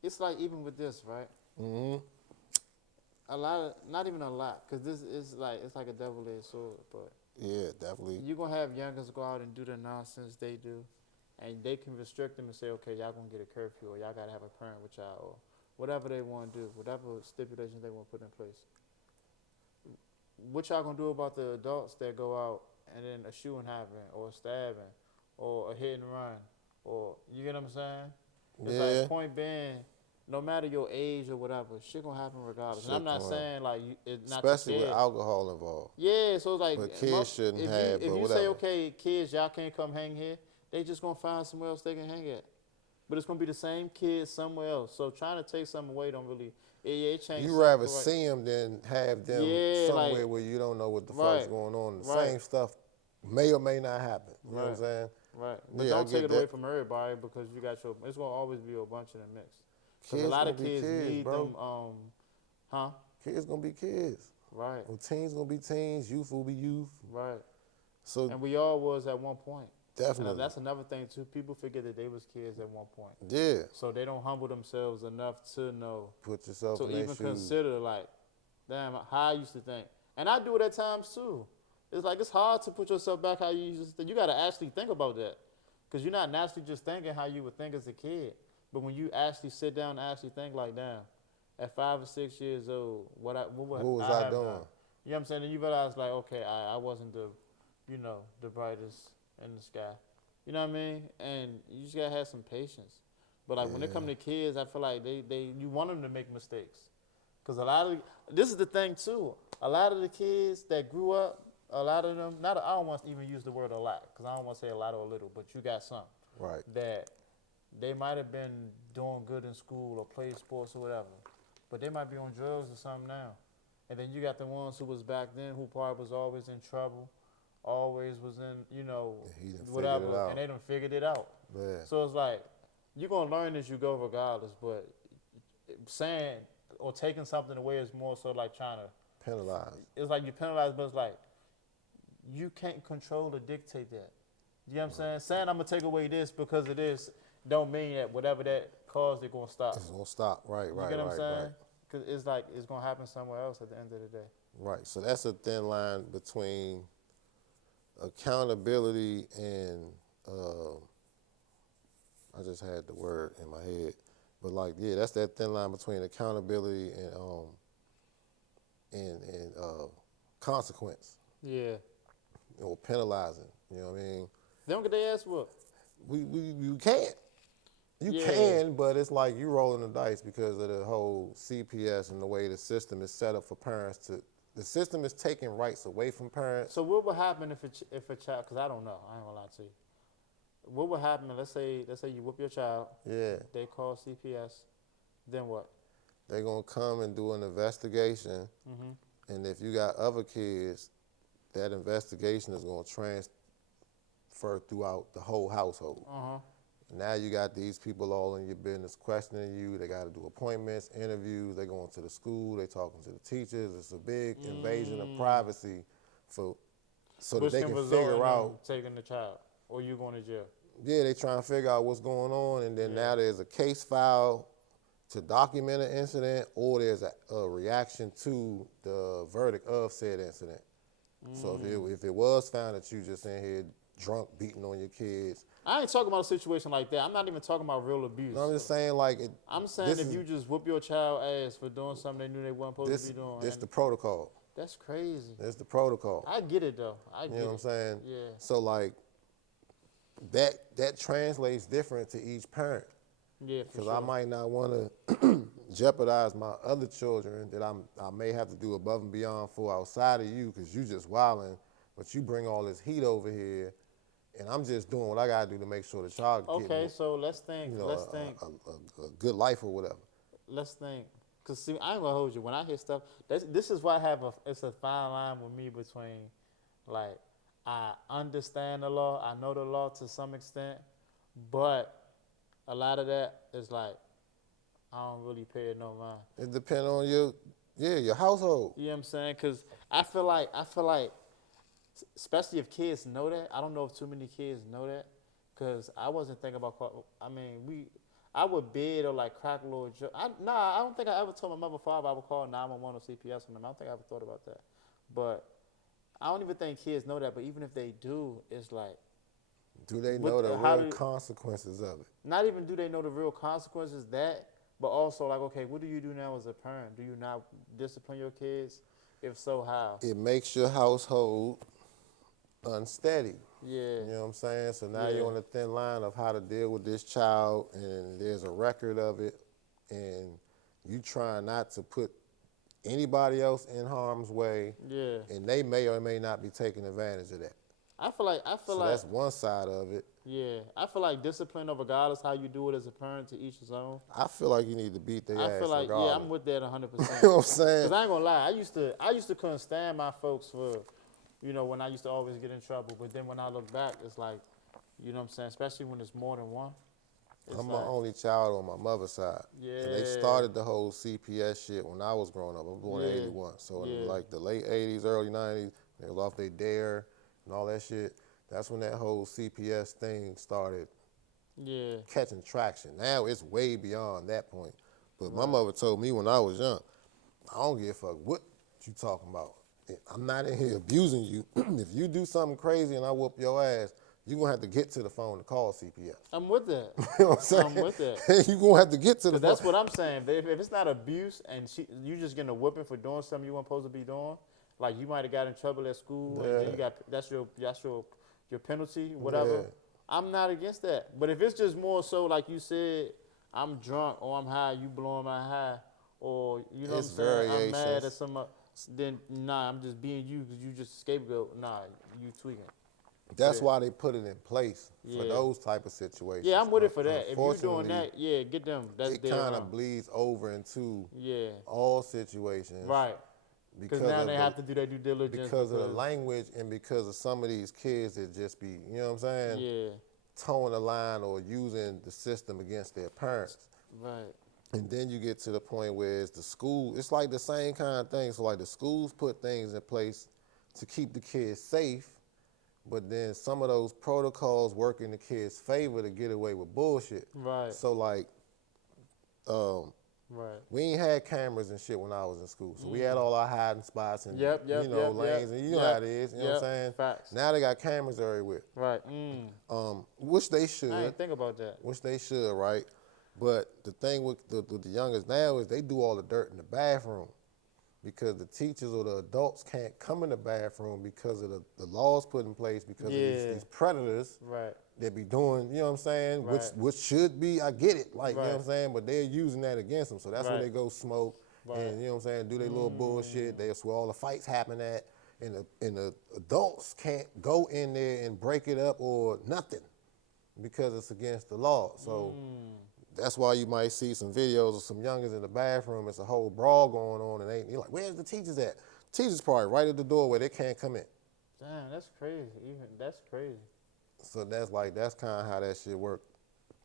it's like even with this, right? Mm-hmm. A lot of not even a lot, cause this is like it's like a double-edged sword. But Yeah, definitely. you gonna have youngers go out and do the nonsense they do, and they can restrict them and say, okay, y'all gonna get a curfew, or y'all gotta have a parent with y'all, or whatever they want to do, whatever stipulations they want to put in place. What y'all gonna do about the adults that go out and then a shooting happen, or a stabbing, or a hit and run, or you get what I'm saying? It's like Yeah, point being, no matter your age or whatever, shit gonna happen regardless. And I'm shit not going on. saying like not to Especially with scare. alcohol involved. Yeah, so it's like But kids shouldn't have, if but you say whatever. okay, kids, y'all can't come hang here, they just gonna find somewhere else they can hang at. But it's gonna be the same kids somewhere else. So trying to take something away don't really. Yeah, it changed You something rather for right. see them than have them Yeah, like somewhere where you don't know what the fuck's right, going on. The right, same stuff may or may not happen. You know what I'm right, saying? right. But Yeah, I don't take get it away that. from everybody because you got your. It's gonna always be a bunch in the mix. Because a Kids lot gonna of be kids kids, need bro. them. Huh? Kids gonna be kids. Right, Well, teens gonna be teens. Youth will be youth. right. So And we all was at one point. And definitely, that's another thing too. People forget that they was kids at one point. yeah. So they don't humble themselves enough to know, Put yourself to in their even shoes. consider like, damn, how I used to think. And I do it at times too. It's like it's hard to put yourself back how you used to think. You got to actually think about that, because you're not naturally just thinking how you would think as a kid. But when you actually sit down and actually think like, damn, at 5 or 6 years old, what would What was I I have doing? done? You know what I'm saying? And you realize like, okay, I wasn't the brightest in the sky. You know what I mean? And you just gotta have some patience. But like when it Yeah. come to kids, I feel like they you want them to make mistakes. Cause a lot of this is the thing too. A lot of the kids that grew up, a lot of them. Not I don't want to even use the word a lot, cause I don't want to say a lot or a little. But you got some Right. that they might have been doing good in school or played sports or whatever, but they might be on drugs or something now. And then you got the ones who was back then who probably was always in trouble, always was in He done figured it whatever, and out. they done figured it out. Yeah. So it's like you're gonna learn as you go regardless, but saying or taking something away is more so like trying to. Penalized. It's like you penalize, but it's like you can't control or dictate that. You know what I'm saying? Saying I'm gonna take away this because of this don't mean that whatever that caused it gonna stop. It's gonna stop. Right. You Right. get what I'm Right. saying? Right. Because it's like it's gonna happen somewhere else at the end of the day. Right. So that's a thin line between accountability and I just had the word in my head, but like yeah, that's that thin line between accountability and consequence Yeah. or penalizing. You know what I mean? They don't get their ass whooped. You can't. You Yeah. can, but it's like you rolling the dice because of the whole CPS and the way the system is set up for parents to. The system is taking rights away from parents. So what would happen if a child? Because I don't know. I ain't gonna lie to you. What would happen? Let's say you whoop your child. Yeah, They call CPS. Then what? they're gonna come and do an investigation, Mm-hmm. and if you got other kids, that investigation is gonna transfer throughout the whole household. Uh-huh. Now you got these people all in your business questioning you. They got to do appointments, interviews. They going to the school. They talking to the teachers. It's a big invasion of privacy so that Which they can can result in figure them out. taking the child or you going to jail. Yeah, they trying to figure out what's going on, and then Yeah. now there's a case file to document an incident, or there's a reaction to the verdict of said incident. So if it was found that you just in here drunk, beating on your kids. I ain't talking about a situation like that. I'm not even talking about real abuse. No, I'm just saying like I'm saying if you just whoop your child ass for doing something they knew they weren't supposed to be doing. this the protocol. That's crazy. That's the protocol. I get it though. I get You know what I'm it. saying? Yeah. So like that translates different to each parent. Yeah, for Because sure. I might not want to jeopardize my other children that I may have to do above and beyond for outside of you because you just wilding, but you bring all this heat over here, and I'm just doing what I gotta do to make sure the child Okay, get so let's think. a good life or whatever. Let's think. Cause see, I ain't gonna hold you. When I hear stuff, this is why I have it's a fine line with me between, like, I understand the law, I know the law to some extent, but a lot of that is like, I don't really pay it no mind. It depends on your household. You know what I'm saying? Cause I feel like, especially if kids know that. I don't know if too many kids know that, cause I wasn't thinking about. I mean, I would bid or like crack a little joke. I don't think I ever told my mother or father I would call 911 or CPS on them. I don't think I ever thought about that. But I don't even think kids know that. But even if they do, it's like Do they What know the how real do consequences of it? not even do they know the real consequences that, but also like okay, what do you do now as a parent? Do you not discipline your kids? If so, how? It makes your household unsteady. Yeah, You know what I'm saying? So now yeah, you're on a thin line of how to deal with this child, and there's a record of it, and you try not to put anybody else in harm's way, yeah. and they may or may not be taking advantage of that. I feel So like that's one side of it. yeah, I feel like discipline, regardless how you do it as a parent, to each his own. I feel like you need to beat I their feel ass like yeah, regardless. I'm with that 100. You percent know what I'm saying? Cause I ain't gonna lie, I used to couldn't stand my folks for, when I used to always get in trouble. But then when I look back, it's like, you know what I'm saying, especially when it's more than one. It's I'm my like only child on my mother's side. And they yeah, started the whole CPS shit when I was growing up. I was born in yeah, 81. So in yeah, like the late 80s, early 90s, they was off their dare and all that shit. That's when that whole CPS thing started yeah, catching traction. Now it's way beyond that point. But my right, mother told me when I was young, I don't give a fuck what you talking about. I'm not in here abusing you. If you do something crazy and I whoop your ass, you're going to have to get to the phone to call CPS. I'm with that. You know what I'm I'm with that. saying? You're going to have to get to the Cause phone. that's what I'm saying. If it's not abuse and you just getting a whipping for doing something you weren't supposed to be doing, like you might have got in trouble at school and then Yeah, you got that's your penalty, yeah. whatever. I'm not against that. But if it's just more so like you said, I'm drunk or I'm high, you blowing my high, or you know what I'm It's saying, I'm mad at variations. some, then nah, I'm just being you because you just scapegoat. Nah, you tweaking. That's Yeah, why they put it in place for yeah, those type of yeah. situations. I'm with it for that. If you doing Unfortunately, that, yeah, get them. That's it dead kind wrong. of bleeds over into Yeah, all situations right. Because because now of they the have to do their due diligence because of the because, language and because of some of these kids that just be, you know what I'm saying, yeah, towing the line or using the system against their parents. right, And then you get to the point where it's the school, it's like the same kind of thing. So like the schools put things in place to keep the kids safe, but then some of those protocols work in the kids' favor to get away with bullshit. right, So like, um, right. we ain't had cameras and shit when I was in school. So we had Mm. all our hiding spots and, Yep, you yep, know, yep, lanes, yep, and you know how yep, it is, you know what I'm yep. saying? Facts. Now they got cameras everywhere. Right. Which they I should, ain't think about that. right? But the thing with the youngest now is they do all the dirt in the bathroom because the teachers or the adults can't come in the bathroom because of the laws put in place because of Yeah. these predators Right. that be doing, you know what I'm saying, Right. which should be, I get it, like, you know what Right. I'm saying, but they're using that against them. So that's where Right. they go smoke Right. and, you know what I'm saying, do their little bullshit. That's where all the fights happen at. And the adults can't go in there and break it up or nothing because it's against the law. So that's why you might see some videos of some youngers in the bathroom. It's a whole brawl going on, and you're like, where's the teachers at? Teachers probably right at the door where they can't come in. Damn, that's crazy. That's crazy. So that's kind of how that shit work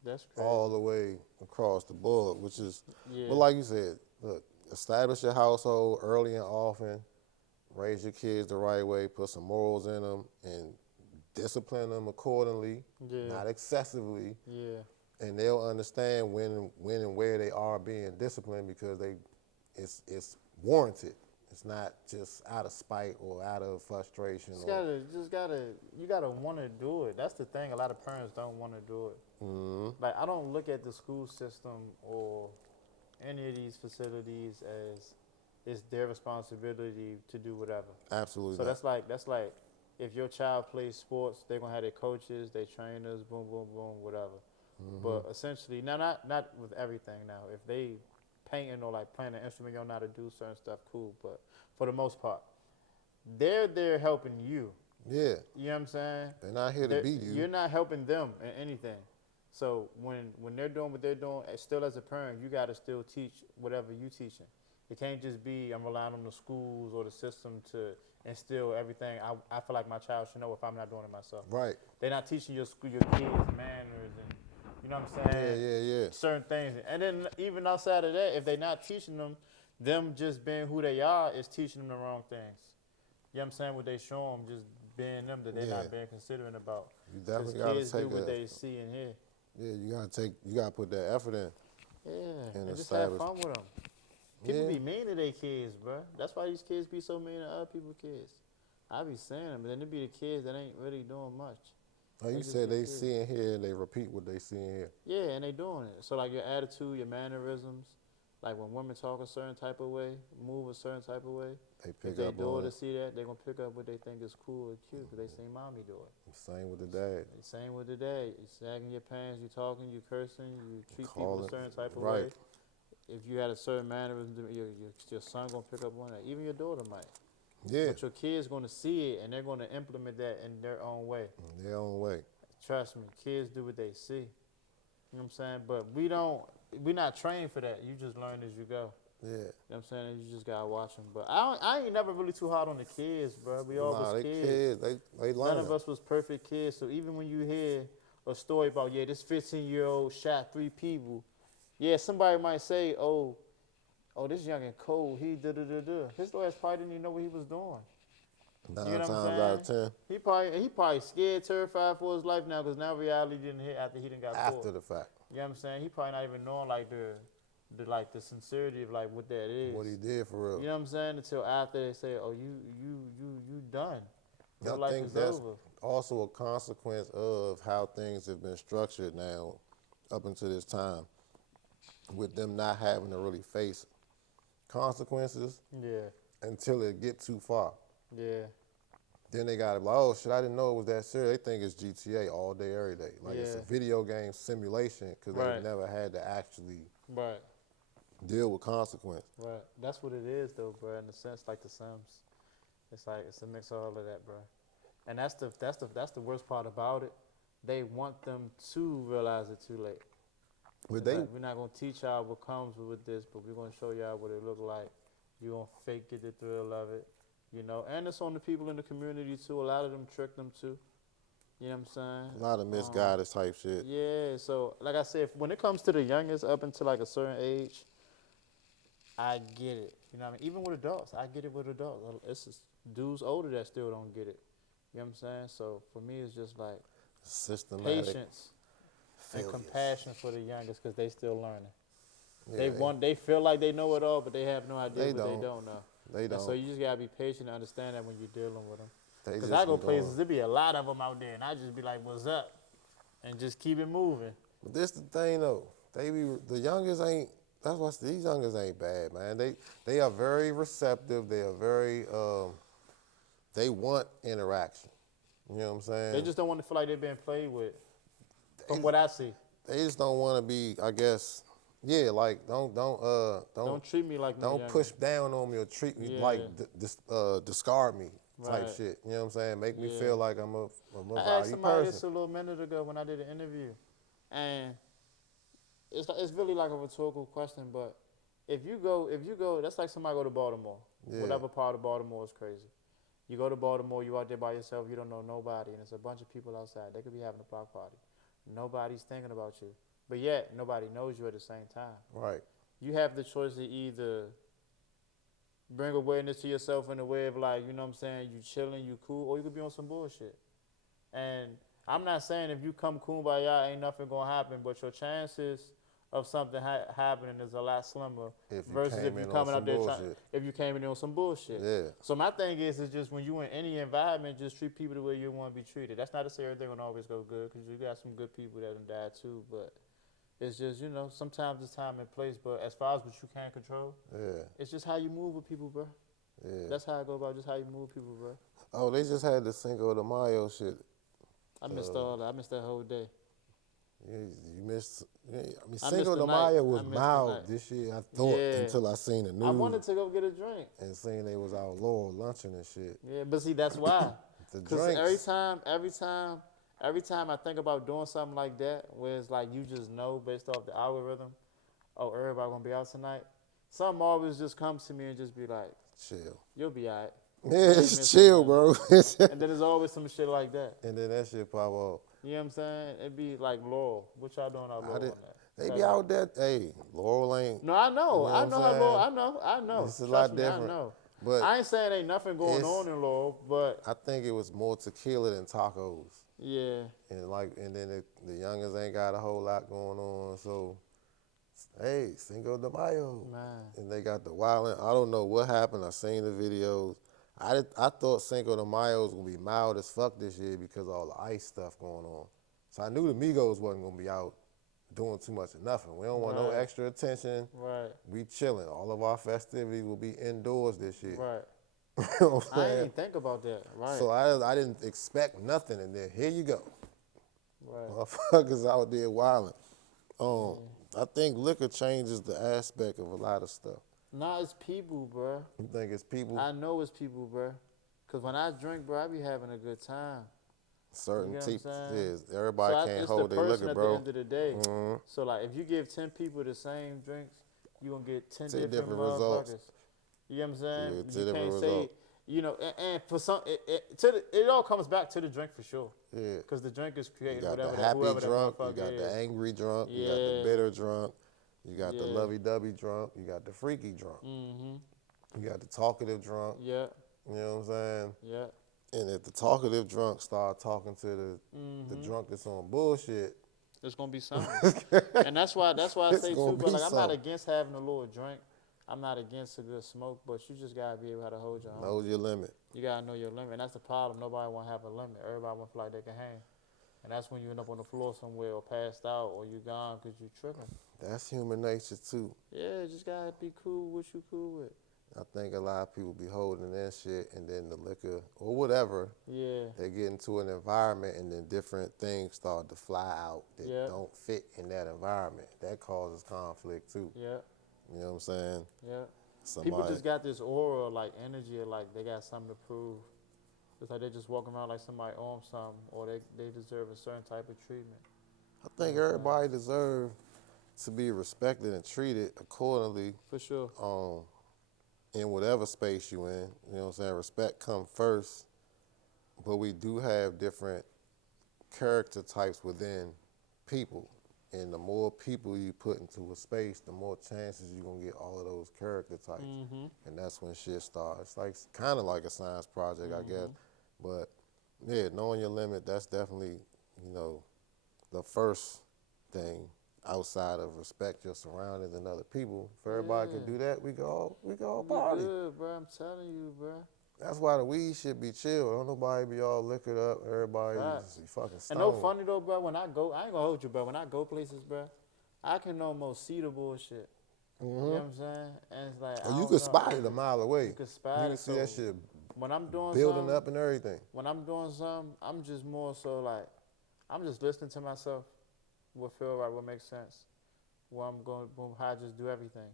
That's all crazy. the way across the board, which is, but Yeah. like you said, look, establish your household early and often, raise your kids the right way, put some morals in them, and discipline them accordingly, Yeah. not excessively, Yeah. and they'll understand when and where they are being disciplined because it's warranted. It's not just out of spite or out of frustration or. You gotta want to do it. That's the thing. A lot of parents don't want to do it. Mm-hmm. Like I don't look at the school system or any of these facilities as it's their responsibility to do whatever. So Absolutely not. that's like if your child plays sports, they're gonna have their coaches, their trainers, boom, boom, boom, whatever. Mm-hmm. But essentially, now not with everything. Now, if they painting or like playing an instrument, you don't know how to do certain stuff, cool. But for the most part, they're there helping you. Yeah, You know what I'm saying? they're not here to beat you. You're not helping them in anything. So when they're doing what they're doing, still as a parent, you got to still teach whatever you teaching. It can't just be I'm relying on the schools or the system to instill everything I feel like my child should know if I'm not doing it myself. Right. They're not teaching your kids manners and you know what I'm Yeah, saying, yeah, yeah. certain things. And then even outside of that, if they're not teaching them just being who they are is teaching them the wrong things. You know what I'm saying? What they show them just being them that they're Yeah. not being considerate about. You Because definitely got kids to do take what a. they see and hear. Yeah, you gotta put that effort in Yeah, and and just have establish. fun with them. People Yeah, be mean to their kids, bro. That's why these kids be so mean to other people's kids. I be saying them, but then it be the kids that ain't really doing much. Oh, you They just said get they kids. see in here and they repeat what they see in here. Yeah, and they doing it. So like your attitude, your mannerisms, like when women talk a certain type of way, move a certain type of way. They If pick they up on daughter it. see that, they gonna pick up what they think is cool or cute because they seen mommy do it. Same with the dad. Same with the day. You sagging your pants, you talking, you cursing, you treat people a Calling. certain type of Right. way. If you had a certain mannerism, your son gonna pick up on that. Even your daughter might. Yeah. But your kids gonna see it and they're gonna implement that in their own way. Their own way. Trust me, kids do what they see. You know what I'm saying? But we not trained for that. You just learn as you go. Yeah. You know what I'm saying? You just gotta watch them. But I ain't never really too hard on the kids, bro. We all Nah, was they kids. kids. They None of learn. us was perfect kids. So even when you hear a story about, yeah, this 15-year-old shot 3 people, yeah, somebody might say, oh, this young and cold, he da-da-da-da. His last probably didn't even know what he was doing. You 9 know what I'm times out saying? of 10 He probably scared, terrified for his life now because now reality didn't hit after he done got caught. after the fact. You know what I'm saying? He probably not even knowing like the sincerity of like what that is. What he did for real. You know what I'm saying? Until after they say, "Oh, you done. Your I life think is that's over." also a consequence of how things have been structured now up until this time, with them not having to really face consequences Yeah, until it get too far. yeah, Then they got to be like, oh shit, I didn't know it was that serious. They think it's GTA all day, every day. Like it's a Yeah. video game simulation because Right. they've never had to actually right, deal with consequence. right. That's what it is, though, bro. In a sense, like the Sims, it's like it's a mix of all of that, bro. And that's the worst part about it. They want them to realize it too late. But It's they, like, we're not gonna teach y'all what comes with this, but we're gonna show y'all what it look like. You gonna fake it, the thrill of it, you know. And it's on the people in the community too. A lot of them trick them too. You know what I'm saying? a lot of misguided type shit. Yeah. So like I said, when it comes to the youngest up until like a certain age, I get it. You know what I mean? Even with adults, I get it with adults. It's just dudes older that still don't get it. You know what I'm saying? So for me, it's just like Systematic patience and failures. compassion for the youngest because they still learning. Yeah, They feel like they know it all, but they have no idea They what they don't. don't know. They And so don't. you just gotta be patient and understand that when you're dealing with them. They Because just I be go doing. places, there be a lot of them out there, and I just be like, "What's up?" and just keep it moving. But this the thing though. They be the youngest ain't. That's why these youngest ain't bad, man. They are very receptive. They are very. They want interaction. You know what I'm saying? They just don't want to feel like they're being played with. From They- what I see, They just don't want to be. I guess. Yeah, like don't treat me like no don't younger. push down on me or treat me Yeah. like discard me type Right. shit. You know what I'm saying? Make me Yeah. feel like I'm a I asked valued somebody this person. a little minute ago when I did an interview, and it's really like a rhetorical question. But if you go, that's like somebody go to Baltimore. Yeah. Whatever part of Baltimore is crazy. You go to Baltimore, you out there by yourself, you don't know nobody, and it's a bunch of people outside. They could be having a block party. Nobody's thinking about you, but yet nobody knows you at the same time. Right. You have the choice to either bring awareness to yourself in a way of like, you know what I'm saying, you chilling, you cool, or you could be on some bullshit. And I'm not saying if you come kumbaya, ain't nothing gonna happen, but your chances of something happening is a lot slimmer If you versus came if you in on coming some out there trying, bullshit. if you came in on some bullshit. Yeah. So my thing is just when you in any environment, just treat people the way you want to be treated. That's not to say everything will always go good, because you got some good people that done died too, but it's just, you know, sometimes it's time and place, but as far as what you can't control, Yeah. it's just how you move with people, bro. Yeah. That's how I go about just how you move with people, bro. Oh, they just had the Cinco de Mayo shit. I missed all that. I missed that whole day. You missed. Yeah, I mean, I missed Cinco the de night. Mayo I was missed the mild night. this year. I thought Yeah. until I seen the news I wanted to go get a drink. and seen they was out Laurel lunching and shit. Yeah, but see, that's why. The Because drinks. every time I think about doing something like that, where it's like you just know based off the algorithm, oh, everybody gonna be out tonight. Something always just comes to me and just be like, Chill. you'll be all right. Yeah, ain't it's missing chill, nothing. bro. And then there's always some shit like that. And then that shit pop up. You know what I'm saying? It'd be like Laurel. What y'all doing out Laurel on that? They be out there. Hey, Laurel ain't. No, I know. You know I what know I'm how saying? Laurel. I know. It's a Trust lot me, different. I know. But I ain't saying ain't nothing going on in Laurel, but I think it was more tequila than tacos. yeah. And then the youngers ain't got a whole lot going on. So, hey, Cinco de Mayo. Man. And they got the wildin'. I don't know what happened. I seen the videos. I thought Cinco de Mayo was gonna be mild as fuck this year because of all the ice stuff going on. So I knew the Migos wasn't gonna be out doing too much of nothing. We don't want no Right. extra attention. Right. We chilling. All of our festivities will be indoors this year. Right. You know what I'm I ain't saying? even think about that. Right. So I didn't expect nothing, and then here you go, Right. motherfuckers out there wilding. Um, Yeah. I think liquor changes the aspect of a lot of stuff. Nah, it's people, bruh. You think it's people, I know it's people, bruh. Cause when I drink, bro, I be having a good time. You certain get what I'm types. saying? Yes, So everybody can't it's the hold their person liquor, at the bro. end of the day. Mm-hmm. So like, if you give 10 people the same drinks, you gonna get 10 10 different different results. motherfuckers. You know what I'm saying? Yeah, 10 You different can't say, results. you know, and for some, it all comes back to the drink for sure. Yeah. Cause the drink is You creating got the whatever that happy whoever that drunk, you motherfucker got the is. angry drunk, you got the Yeah. bitter drunk, you got the Yeah. lovey-dovey drunk, you got the freaky drunk, Mm-hmm. you got the talkative drunk. Yeah. You know what I'm saying? Yeah. And if the talkative drunk start talking to the drunk that's on bullshit, There's gonna be something. And that's why I it's say too, gonna bro. be Like I'm not something. against having a little drink. I'm not against a good smoke, but you just gotta be able to hold your own. Know your limit. You gotta know your limit, and that's the problem. Nobody wanna have a limit. Everybody wanna feel like they can hang, and that's when you end up on the floor somewhere or passed out or you gone because you tripping. That's human nature too. Yeah, just gotta be cool with what you cool with. I think a lot of people be holding in shit, and then the liquor or whatever, Yeah, they get into an environment, and then different things start to fly out that yeah, don't fit in that environment. That causes conflict too. yeah, You know what I'm saying? yeah. People Somebody, just got this aura, like energy, of like they got something to prove. It's like they just walking around like somebody owns something, or they deserve a certain type of treatment. I You know think what I'm saying? everybody deserve to be respected and treated accordingly, For sure. um, in whatever space you in. You know what I'm saying? Respect come first, but we do have different character types within people. And the more people you put into a space, the more chances you're gonna get all of those character types. Mm-hmm. And that's when shit starts. Like kind of like a science project, I guess. Mm-hmm. But yeah, knowing your limit, that's definitely, you know, the first thing outside of respect your surroundings and other people. If everybody could Yeah. do that, we go all We party. good, bro. I'm telling you, bro. That's why the weed should be chill. Don't nobody be all liquored up. Everybody Facts. just be fucking And no stoned. funny though, bro. When I go, I ain't gonna hold you, bro. When I go places, bro, I can almost see the bullshit. You know what I'm saying? And it's like I Or you don't could know. spot it a mile away. You can You spot can it. see that So shit when I'm doing building something, up and everything. I'm just more so like I'm just listening to myself. What feel right? What makes sense? Where I'm going, how I just do everything.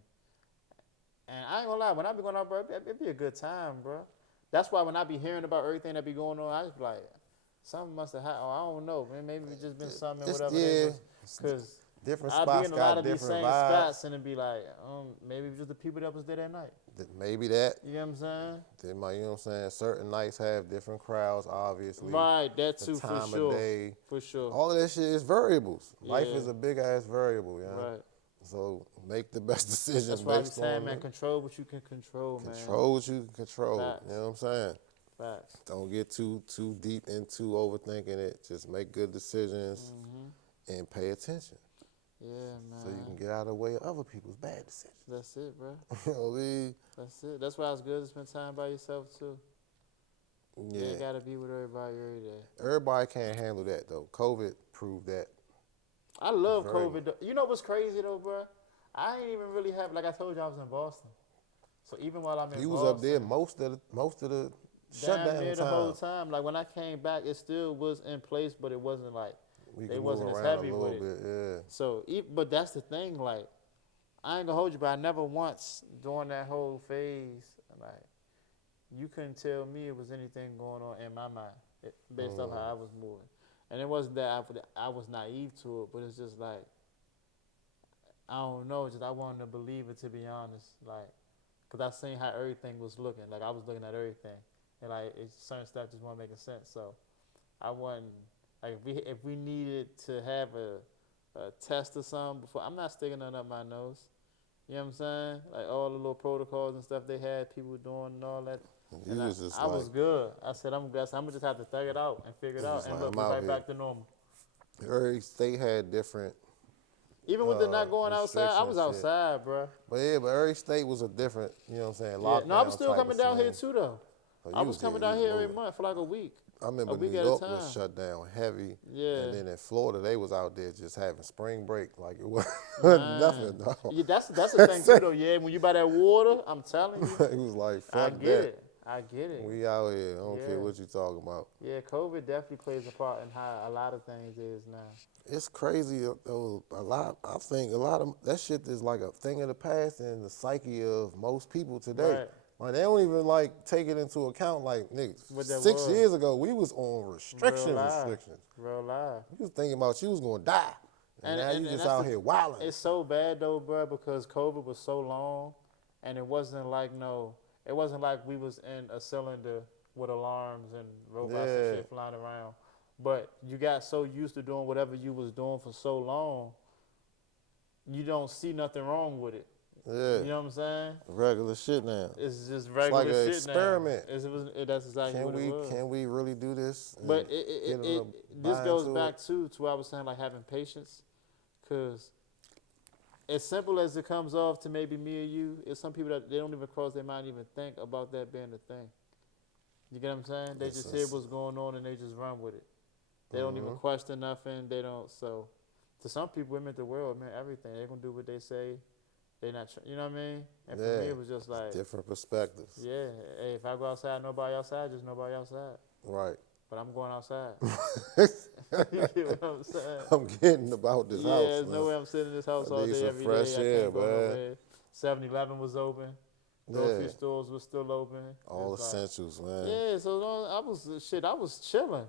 And I ain't gonna lie, when I be going out, bro, it be a good time, bro. That's why when I be hearing about everything that be going on, I just be like, something must have happened. I don't know, man. Maybe it just been something, It's, whatever it yeah, is. Because different I be spots in a lot got of these different same vibes. spots and it be like, maybe it was just the people that was there that night. Maybe that. You know what I'm saying? They might, you know what I'm saying? Certain nights have different crowds, obviously. Right, that The too, for time of sure. day. For sure. All of that shit is variables. Life Yeah. is a big ass variable, yeah. Right. So make the best decision That's why I be based saying, on man, control what you can control, man. control what you can control. Facts. You know what I'm saying? Facts. Don't get too deep into overthinking it. Just make good decisions and pay attention Yeah, man. so you can get out of the way of other people's bad decisions. That's it, bro. You know what I mean? That's it. That's why it's good to spend time by yourself, too. You ain't Yeah. got to be with everybody every day. Everybody can't handle that though. COVID proved that. I love Very COVID. Though. You know what's crazy, though, bro? I ain't even really have, like I told you, I was in Boston. So even while I'm in You Boston. was up there most of the Damn shutdown near time. the whole time. Like when I came back, it still was in place, but it wasn't like We they could move wasn't as around heavy a with little it. bit, yeah. So, but that's the thing. Like I ain't gonna hold you, but I never once during that whole phase, like you couldn't tell me it was anything going on in my mind based off how I was moving. And it wasn't that I was naive to it, but it's just like I don't know. Just I wanted to believe it, to be honest. Like, cause I seen how everything was looking. Like I was looking at everything, and like certain stuff just wasn't making sense. So I wasn't like if we needed to have a test or something before, I'm not sticking nothing up my nose. You know what I'm saying? Like all the little protocols and stuff they had people doing and all that. You And was just I like, was good. I said I'm gonna just have to thug it out and figure it you out. was And like, look, I'm we out right here. back to normal. Every state had different Even with the not going outside, I was restrictions, shit. outside, bro. But yeah, but every state was a different, you know what I'm saying, Yeah. lockdown No, I was still type coming of down here scenario. too, though. Oh, I you was was there, coming you down was here every moving. month for like a week. I A remember New week at a York was time. shut down heavy, Yeah. and then in Florida they was out there just having spring break like it was Man. nothing. Dog. Yeah, that's the thing too though. Yeah, when you buy that water, I'm telling you, It was like I fuck get that. it. I get it. We out here. I don't care Yeah. what you talking about. Yeah, COVID definitely plays a part in how a lot of things is now. It's crazy though. A lot. I think a lot of that shit is like a thing of the past in the psyche of most people today. Right. Like they don't even like take it into account. Like niggas, What that 6 years was. ago we was on Real live. restrictions. Real live. You was thinking about you was gonna die, and And now and, you and just that's out the, here wilding. it's so bad though, bro, because COVID was so long, and it wasn't like it wasn't like we was in a cylinder with alarms and robots and Yeah, shit flying around. But you got so used to doing whatever you was doing for so long, you don't see nothing wrong with it. yeah. You know what I'm saying? Regular shit now. It's just It's like regular an shit now. experiment. That's exactly what it was. Can we really do this and But it, get it, them it to this buy goes into it? back to what I was saying, like having patience, because as simple as it comes off to maybe me or you, it's some people that they don't even cross their mind even think about that being a thing. You get what I'm saying? They just hear what's going on and they just run with it. They don't even question nothing. They don't. So to some people, it meant the world, it meant everything. They're gonna do what they say. They not, you know what I mean? And for me, Yeah, it was just like, different perspectives. yeah, hey, if I go outside, nobody outside, just nobody outside. Right. But I'm going outside. You get what I'm saying? I'm getting about this Yeah, house, there's no man. way I'm sitting in this house I all need day, some every fresh day. I air, can't go man. nowhere. 7-Eleven was open. Yeah, Grocery stores were still open. all It's like, essentials, man. yeah, so I was chilling.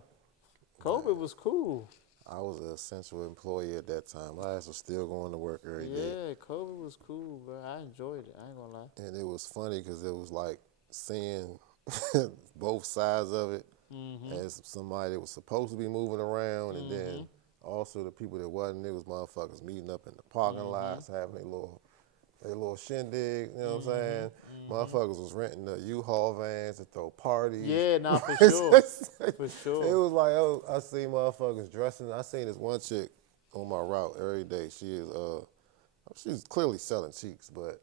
COVID was cool. I was an essential employee at that time. My ass was still going to work every day. Yeah, COVID was cool, bro. I enjoyed it. I ain't gonna lie. And it was funny because it was like seeing both sides of it as somebody that was supposed to be moving around, and then also the people that wasn't. It was motherfuckers meeting up in the parking lots, having their little shindig. You know what I'm saying? Motherfuckers was renting the U-Haul vans to throw parties. Yeah, nah, for It's sure. just like- For It sure. was like, oh, I seen motherfuckers dressing. I seen this one chick on my route every day. She's clearly selling cheeks, but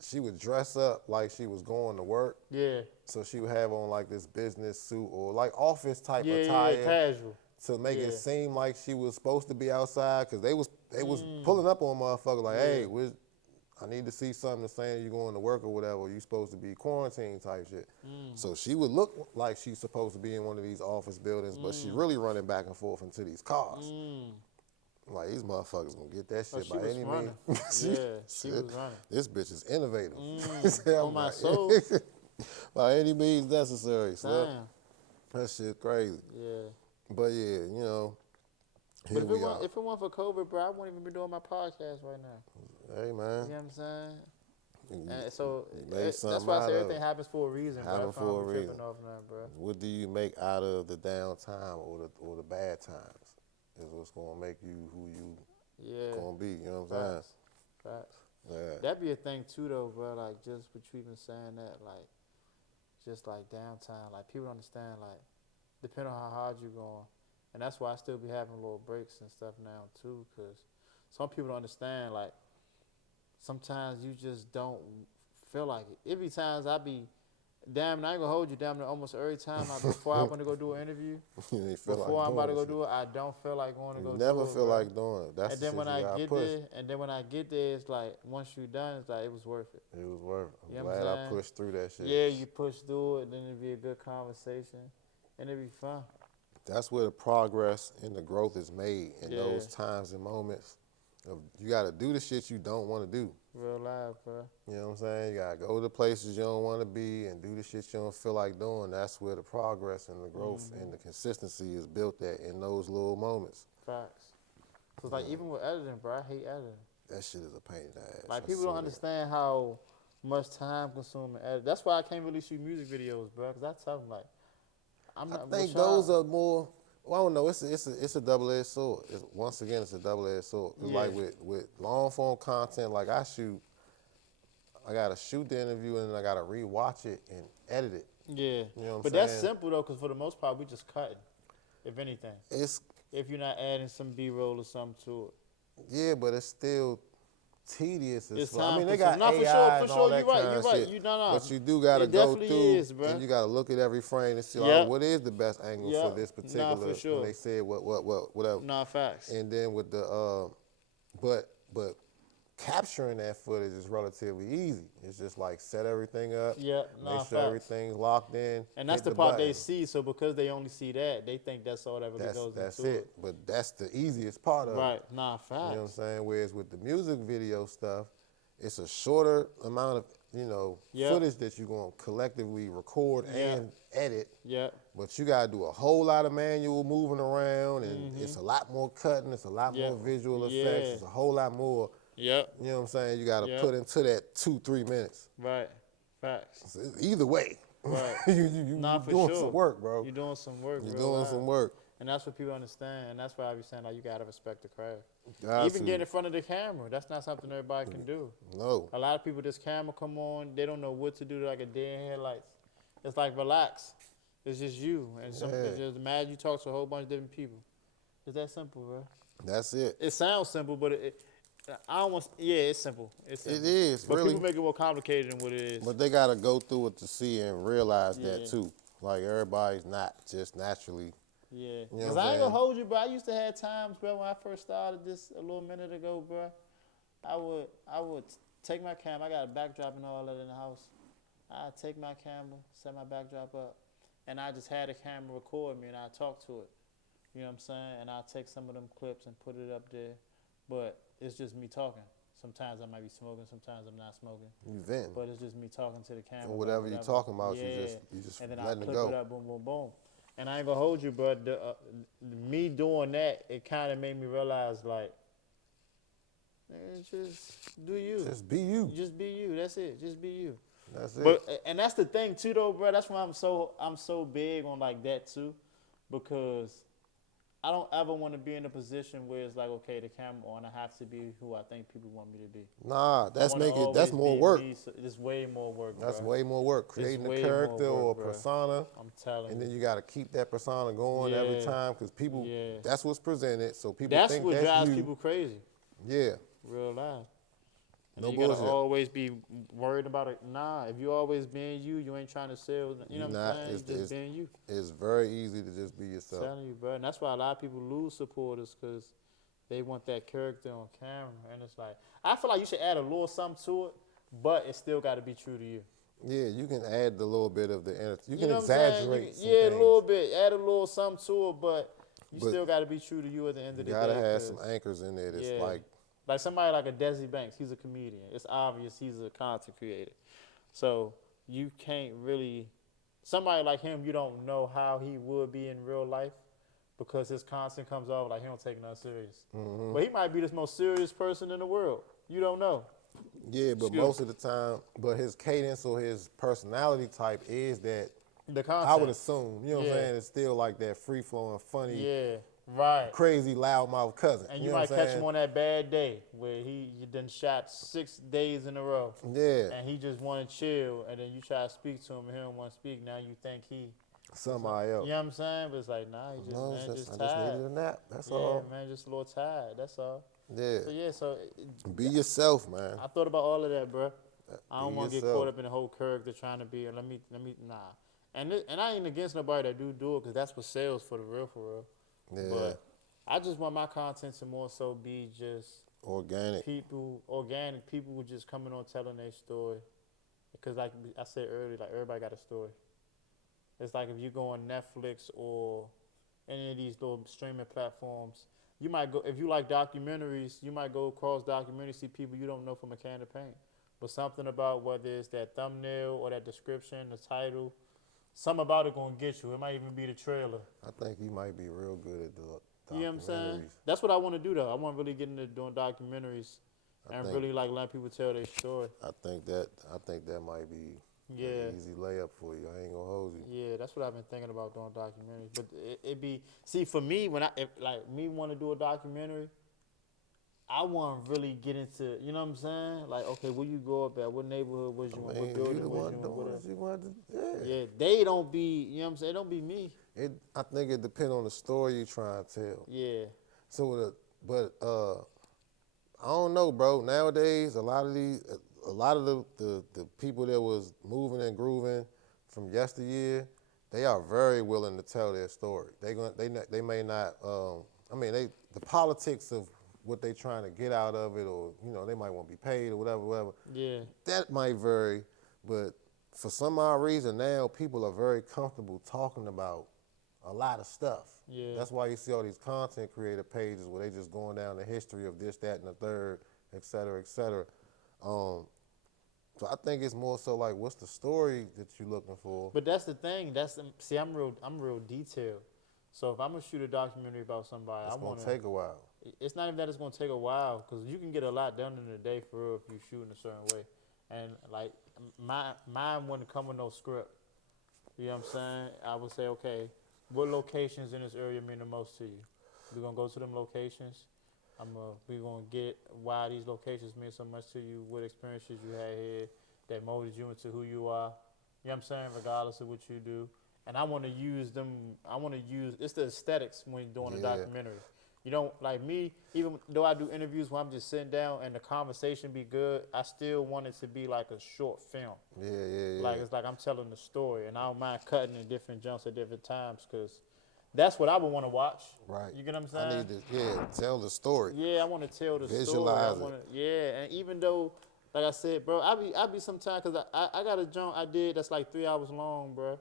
she would dress up like she was going to work. Yeah. So she would have on like this business suit or like office type Yeah, attire casual. to make Yeah. it seem like she was supposed to be outside, because they was pulling up on motherfuckers like, hey, I need to see something saying you're going to work or whatever. You supposed to be quarantined type shit. So she would look like she's supposed to be in one of these office buildings, but she really running back and forth into these cars. Like, these motherfuckers gonna get that Oh, shit she by was any running. means. Yeah, she was running. This bitch is innovative. On my soul. By any means necessary. So Damn. that shit crazy. Yeah. But yeah, you know, But here we are. if it weren't for COVID, bro, I wouldn't even be doing my podcast right now. Hey You know man, what I'm saying? you And so made that's something why I out say of everything it. happens for a reason, bro. Happen That's why I for don't a be tripping reason. off now, bro. What do you make out of the downtime or the bad times? Is what's gonna make you who you Yeah. gonna be. You know what I'm Facts. Facts. saying? Yeah. That'd be a thing too, though, bro. Like just what you even saying that, like, just like downtime, like people don't understand, like, depending on how hard you're going, and that's why I still be having little breaks and stuff now too, cause some people don't understand, like, sometimes you just don't feel like it. It be times I be, damn, I ain't gonna hold you, damn, almost every time before I want to go do an interview, You ain't feel before like I'm doing about to go shit. do it, I don't feel like going to You go never do it, feel bro. like doing it. That's And the then shit when you I gotta get push. there, it's like once you're done, it's like it was worth it. It was worth it. You I'm know what I'm glad I saying? pushed through that shit. Yeah, you push through it, then it'd be a good conversation, and it'd be fun. That's where the progress and the growth is made in Yeah. those times and moments. You got to do the shit you don't want to do. Real life, bro. You know what I'm saying? You got to go to the places you don't want to be and do the shit you don't feel like doing. That's where the progress and the growth and the consistency is built at, in those little moments. Facts. Cause like even with editing, bro, I hate editing. That shit is a pain in the ass. Like I people don't swear. understand how much time consuming edit. That's why I can't really shoot music videos, bro. Cause I tell them like, I'm I not. think those are more. Well, I don't know. It's a double-edged sword. Once again, it's a double-edged sword. 'Cause Yeah. like with long-form content, like I gotta shoot the interview and then I gotta rewatch it and edit it. Yeah. You know what I'm But saying? that's simple though, cause for the most part we just cutting, if anything. It's If you're not adding some B-roll or something to it. yeah, but it's still tedious as It's fuck. I time mean, they consuming. got Nah, AI for and all sure. that You're right. kind You're of right. shit, You no. but you do got to It go definitely through is, bro. and you got to look at every frame and see, all right, Yep. what is the best angle for Yep. this Nah, for particular, when sure. they said whatever. Nah, facts. And then with the, but capturing that footage is relatively easy. It's just like set everything up, Yep. make Nah, sure facts. everything's locked in, And that's hit the the part they button. see. So because they only see that, they think that's all that really goes That's into it. it. But that's the easiest part of it. Right. Nah, You know what I'm facts. saying? Whereas with the music video stuff, it's a shorter amount of, Yep. footage that you're going to collectively record Yep. and edit. Yep. But you got to do a whole lot of manual moving around, and it's a lot more cutting, it's a lot more Yep. visual effects, Yeah. it's a whole lot more, Yep. you know what I'm saying, you got to Yep. put into that 2-3 minutes. Right. Facts. So either way, Right. Nah, you for doing sure. some work, bro. You're doing some work, You're real doing live. some work. And that's what people understand. And that's why I be saying, like, you got to respect the craft. Got Even to. getting in front of the camera, that's not something everybody can do. No. A lot of people, this camera come on, they don't know what to do. They're like a dead in headlights. It's like, relax. It's just you. And it's just imagine you talk to a whole bunch of different people. It's that simple, bro. That's it. It sounds simple, but I don't want. Yeah, it's simple. It's simple. It is, But really. people make it more complicated than what it is. But they got to go through it to see and realize Yeah. that too. Like everybody's not just naturally. Yeah. You know Because what I'm I ain't gonna saying? hold you, bro. I used to have times, bro, when I first started this a little minute ago, bro. I would take my camera. I got a backdrop and all that in the house. I'd take my camera, set my backdrop up, and I just had a camera record me and I talk to it. You know what I'm saying? And I'll take some of them clips and put it up there. But it's just me talking. Sometimes I might be smoking, sometimes I'm not smoking. You venting. But it's just me talking to the camera. Or about whatever you're talking about, you just and then I letting it clip go. it up, boom, boom, boom. And I ain't gonna hold you, but me doing that, it kind of made me realize, like, man, just do you. Just be you. Just be you. That's it. Just be you. That's it. But and that's the thing too, though, bro. That's why I'm so big on like that too, because I don't ever want to be in a position where it's like, okay, the camera on, I have to be who I think people want me to be. Nah, that's I wanna that's always more be work. me, so it's way more work. That's bro. way more work. Creating a way character more or work, a bro. persona. I'm telling And you. then you got to keep that persona going every Yeah. time because people, Yeah. that's what's presented. So people That's think what that's drives you. people crazy. Yeah. Real life. And No you gotta bullshit. always be worried about it. Nah, if you always being you, you ain't trying to sell. You know what I'm saying? You just being you. It's very easy to just be I'm yourself. telling you, bro. And that's why a lot of people lose supporters because they want that character on camera. And it's like, I feel like you should add a little something to it, but it still got to be true to you. Yeah, you can add the little bit of the you can know what I'm saying? exaggerate some Yeah, things. a little bit. Add a little something to it, but you But still got to be true to you at the end of the You day. gotta have 'cause- some anchors in there that's Yeah. Like somebody like a Desi Banks, he's a comedian. It's obvious he's a content creator. So you can't really, somebody like him, you don't know how he would be in real life because his content comes off like he don't take nothing serious. Mm-hmm. But he might be the most serious person in the world. You don't know. Yeah, but Excuse most of the time, but his cadence or his personality type is that, The content. I would assume, you know what I'm Yeah. saying? It's still like that free flowing, funny, Yeah, right. crazy loudmouth cousin. And you you know might what I'm catch saying? him on that bad day where you done shot 6 days in a row. Yeah, And he just want to chill, and then you try to speak to him, and he don't want to speak. Now you think he, somebody else. you know what I'm saying? But it's like, nah, he just, No, man, it's just I just tired. needed a nap. That's Yeah, all. man, just a little tired. That's all. Yeah. So yeah, so Be yourself, man. I thought about all of that, bro. I don't Be want to get yourself. caught up in the whole character trying to be. Let me, nah. And I ain't against nobody that do it, because that's what sells for real. Yeah. But I just want my content to more so be just Organic. organic people who just coming on telling their story. Because like I said earlier, like everybody got a story. It's like if you go on Netflix or any of these little streaming platforms, you might go, if you like documentaries, you might go across documentaries, see people you don't know from a can of paint. But something about whether it's that thumbnail or that description, the title, something about it gonna get you. It might even be the trailer. I think he might be real good at the documentaries. You know what I'm saying? That's what I want to do, though. I want to really get into doing documentaries and think- really like let people tell their story. I think that might be Yeah. an easy layup for you. I ain't gonna hold you. Yeah, that's what I've been thinking about doing documentaries. But it be, see, for me, when like me want to do a documentary, I want to really get into, you know what I'm saying? Like, okay, where you grow up at? What neighborhood was you in? What Man, you building the was one you in? doing Whatever. what you want to. Yeah, they don't be, you know what I'm saying? It don't be me. I think it depends on the story you trying to tell. Yeah. So, I don't know, bro. Nowadays, a lot of the people that was moving and grooving from yesteryear, they are very willing to tell their story. They may not. I mean, the politics of what they trying to get out of it, or they might want to be paid or whatever. Yeah. That might vary, but for some odd reason now, people are very comfortable talking about a lot of stuff. Yeah. That's why you see all these content creator pages where they just going down the history of this, that, and the third, et cetera, et cetera. So I think it's more so like, what's the story that you're looking for? But that's the thing. See, I'm real detailed. So if I'm gonna shoot a documentary about somebody, It's I gonna wanna. take a while. It's not even that it's gonna take a while, because you can get a lot done in a day for real if you shoot in a certain way. And like mine wouldn't come with no script. You know what I'm saying? I would say, okay, what locations in this area mean the most to you? We're gonna go to them locations. We're gonna get why these locations mean so much to you, what experiences you had here that molded you into who you are. You know what I'm saying? Regardless of what you do. And I wanna use them, it's the aesthetics when you're doing a Yeah. documentary. You don't, like me, even though I do interviews where I'm just sitting down and the conversation be good, I still want it to be like a short film. Yeah. Like, it's like I'm telling the story, and I don't mind cutting in different jumps at different times, because that's what I would want to watch. Right. You get what I'm I saying? need to, tell the story. Yeah, I want to tell the story. Visualize it. Yeah, and even though, like I said, bro, I be sometimes, because I got a jump I did that's like 3 hours long, bro.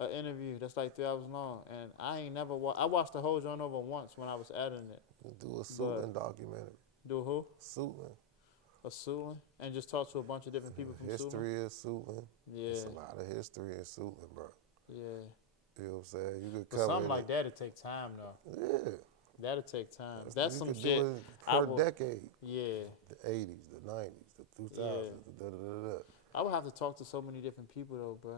An interview that's like 3 hours long, and I ain't never I watched the whole joint over once when I was editing it. Do a Suitland documentary. Do who? Suitland. A Suitland, and just talk to a bunch of different people from Suitland. History of Suitland. Yeah. It's a lot of history in Suitland, bro. Yeah. You know what I'm saying? You could But cover something it. like that'll take time, though. Yeah. That'll take time. That's you some could shit. do it I per will- decade. Yeah. The 80s, the 90s, the 2000s, the da-da-da-da. I would have to talk to so many different people, though, bro.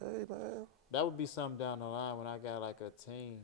Hey, man. That would be something down the line when I got like a team.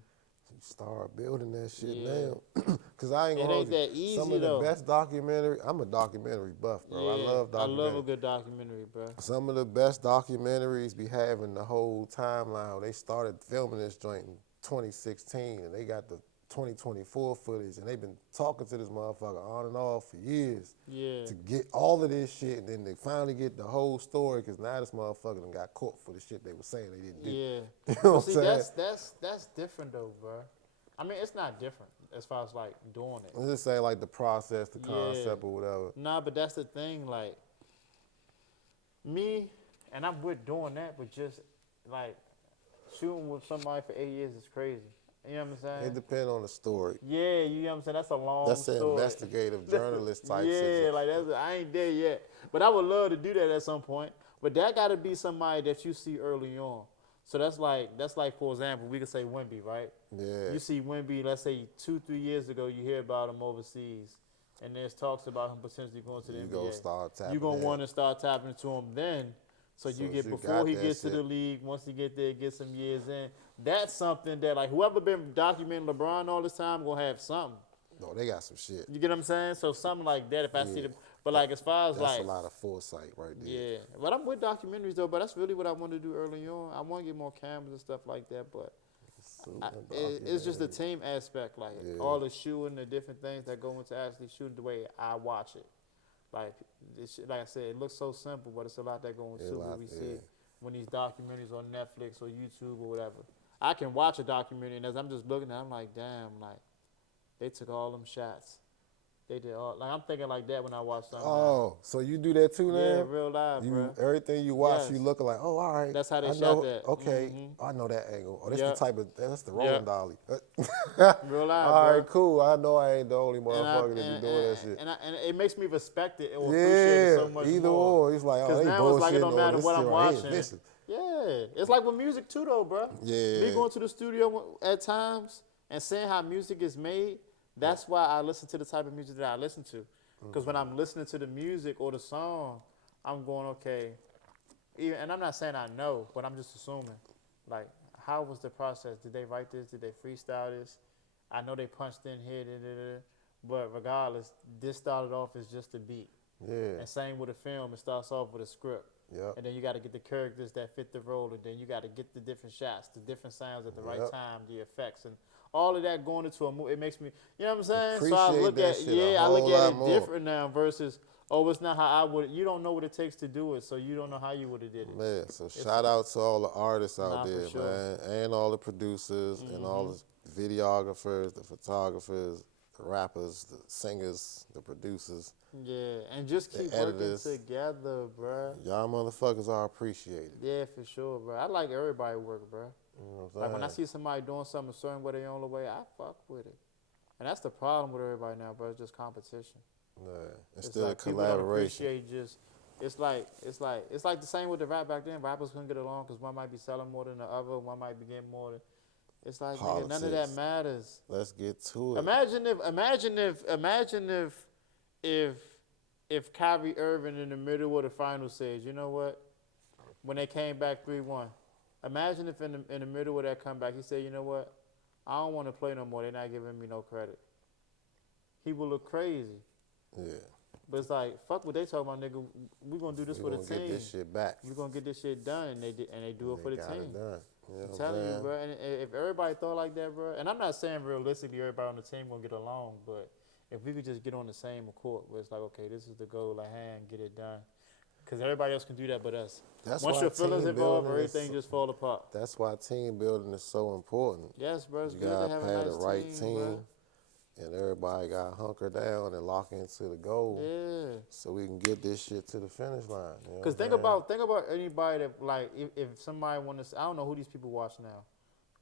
You start building that shit Yeah. now. Because I ain't It gonna hold ain't you. that easy, Some of the though. best documentary, I'm a documentary buff, bro. Yeah. I love I love a documentaries. good documentary, bro. Some of the best documentaries be having the whole timeline. They started filming this joint in 2016, and they got the 2024 footage, and they've been talking to this motherfucker on and off for years Yeah. to get all of this shit, and then they finally get the whole story, because now this motherfucker done got caught for the shit they were saying they didn't do. Yeah. You know But what see, I'm saying? that's different, though, bro. I mean, it's not different as far as like doing it. Let's just say like the process, the Yeah. concept, or whatever. Nah, but that's the thing, like, me, and I'm with doing that, but just, like, shooting with somebody for 8 years is crazy. You know what I'm saying? It depends on the story. Yeah, you know what I'm saying? That's a long That's an story. investigative journalist type Yeah, situation. like, I ain't there yet. But I would love to do that at some point. But that got to be somebody that you see early on. So that's like, for example, we could say Wemby, right? Yeah. You see Wemby, let's say 2-3 years ago, you hear about him overseas, and there's talks about him potentially going to the You NBA. gonna start tapping You're going to in. want to start tapping into him then. So you So get, you before got he that gets to shit. the league, once he get there, get some years in, that's something that, like, whoever been documenting LeBron all this time going to have something. No, they got some shit. You get what I'm saying? So something like that, if I see Yeah. them. But like, as far as That's like, a lot of foresight right there. yeah. But I'm with documentaries though. But that's really what I want to do early on. I want to get more cameras and stuff like that. But it's just the team aspect, like Yeah. all the shooting, the different things that go into actually shooting the way I watch it. Like, like I said, it looks so simple, but it's a lot that go into Yeah, a what lot, we yeah. see when these documentaries on Netflix or YouTube or whatever. I can watch a documentary, and as I'm just looking at it, I'm like, damn, like, they took all them shots. They did all, like, I'm thinking like that when I watch something. Oh, so you do that too now? Yeah, real live, You bro. everything you watch, Yes. you looking like, oh, all right. That's how they I shot know, that. Okay, Mhm. I know that angle. Oh, that's Yep. the type of that's the rolling Yep. dolly. Real live, All bro. right, cool. I know I ain't the only motherfucker that be doing that shit. And it makes me respect it or appreciate it so much either more. or. It's like, oh, Because they now it's like it bullshitting don't on matter this what shit I'm right watching. here. Listen. Yeah, it's like with music too, though, bro. Yeah. Me going to the studio at times and seeing how music is made. That's why I listen to the type of music that I listen to. Because when I'm listening to the music or the song, I'm going, okay. And I'm not saying I know, but I'm just assuming. Like, how was the process? Did they write this? Did they freestyle this? I know they punched in here, but regardless, this started off as just a beat. Yeah. And same with a film, it starts off with a script. Yep. And then you got to get the characters that fit the role, and then you got to get the different shots, the different sounds at the right Yep. time, the effects, and all of that going into a movie, it makes me, you know what I'm saying? So I Appreciate look that at, shit a I look whole at lot it more. different now versus, oh, it's not how I would. You don't know what it takes to do it, so you don't know how you would have did it. Man, so shout out to all the artists out Nah, for there, sure. man, and all the producers and all the videographers, the photographers, the rappers, the singers, the producers. Yeah, and just The keep working editors. together, bruh. Y'all motherfuckers are appreciated. Yeah, for sure, bro. I like everybody work, bruh. You know what I'm saying? Like when I see somebody doing something a certain way, their own way, I fuck with it. And that's the problem with everybody now, bro. It's just competition. Yeah, It's instead like of people don't collaboration. appreciate just. It's like the same with the rap back then. Rappers couldn't get along because one might be selling more than the other. One might be getting more than. It's like nigga, none of that Politics. matters. Let's get to it. Imagine if Kyrie Irving in the middle of the final says, you know what? When they came back 3-1, imagine if in the middle of that comeback he said, you know what? I don't want to play no more. They're not giving me no credit. He would look crazy. Yeah. But it's like, fuck what they talking about, nigga. We're going to do this for the We're team. gonna get this shit back. We're going to get this shit done, and they do it for the got team. it done. You know I'm what telling you, saying? bro. And if everybody thought like that, bro, and I'm not saying realistically everybody on the team gonna get along, but if we could just get on the same accord, where it's like, okay, this is the goal at hand, get it done, because everybody else can do that but us. That's Once why your feelings team involved, building is everything just fall apart. That's why team building is so important. Yes, bro. It's You good to gotta have a have nice the right team, bro. and everybody got to hunker down and lock into the goal, Yeah. so we can get this shit to the finish line. You know Because what I'm think about anybody that, like, if somebody want to, I don't know who these people watch now,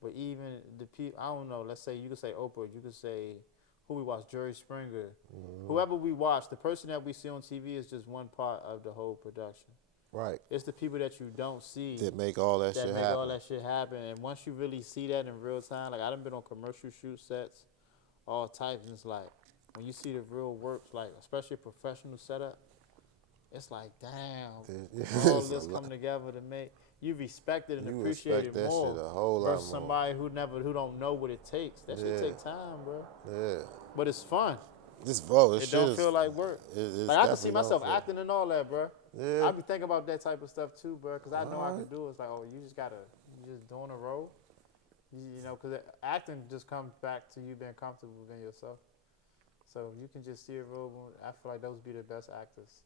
but even the people, I don't know, let's say, you could say Oprah, you could say, who we watch, Jerry Springer. Whoever we watch, the person that we see on TV is just one part of the whole production. Right. It's the people that you don't see That make all that shit make happen. all that shit happen. And once you really see that in real time, like I done been on commercial shoot sets, all types, and it's like, when you see the real work, like especially a professional setup, it's like, damn, all this come together to make you respect it and You appreciate respect it that more shit a whole lot versus more. somebody who don't know what it takes. That shit take time, bro. Yeah. But it's fun. This vote, It don't feel like work. Like I can see myself acting and all that, bro. Yeah. I be thinking about that type of stuff too, bro, because I know I can do it. It's like, oh, you just doing a role. You know, because acting just comes back to you being comfortable within yourself. So you can just see a role. I feel like those be the best actors.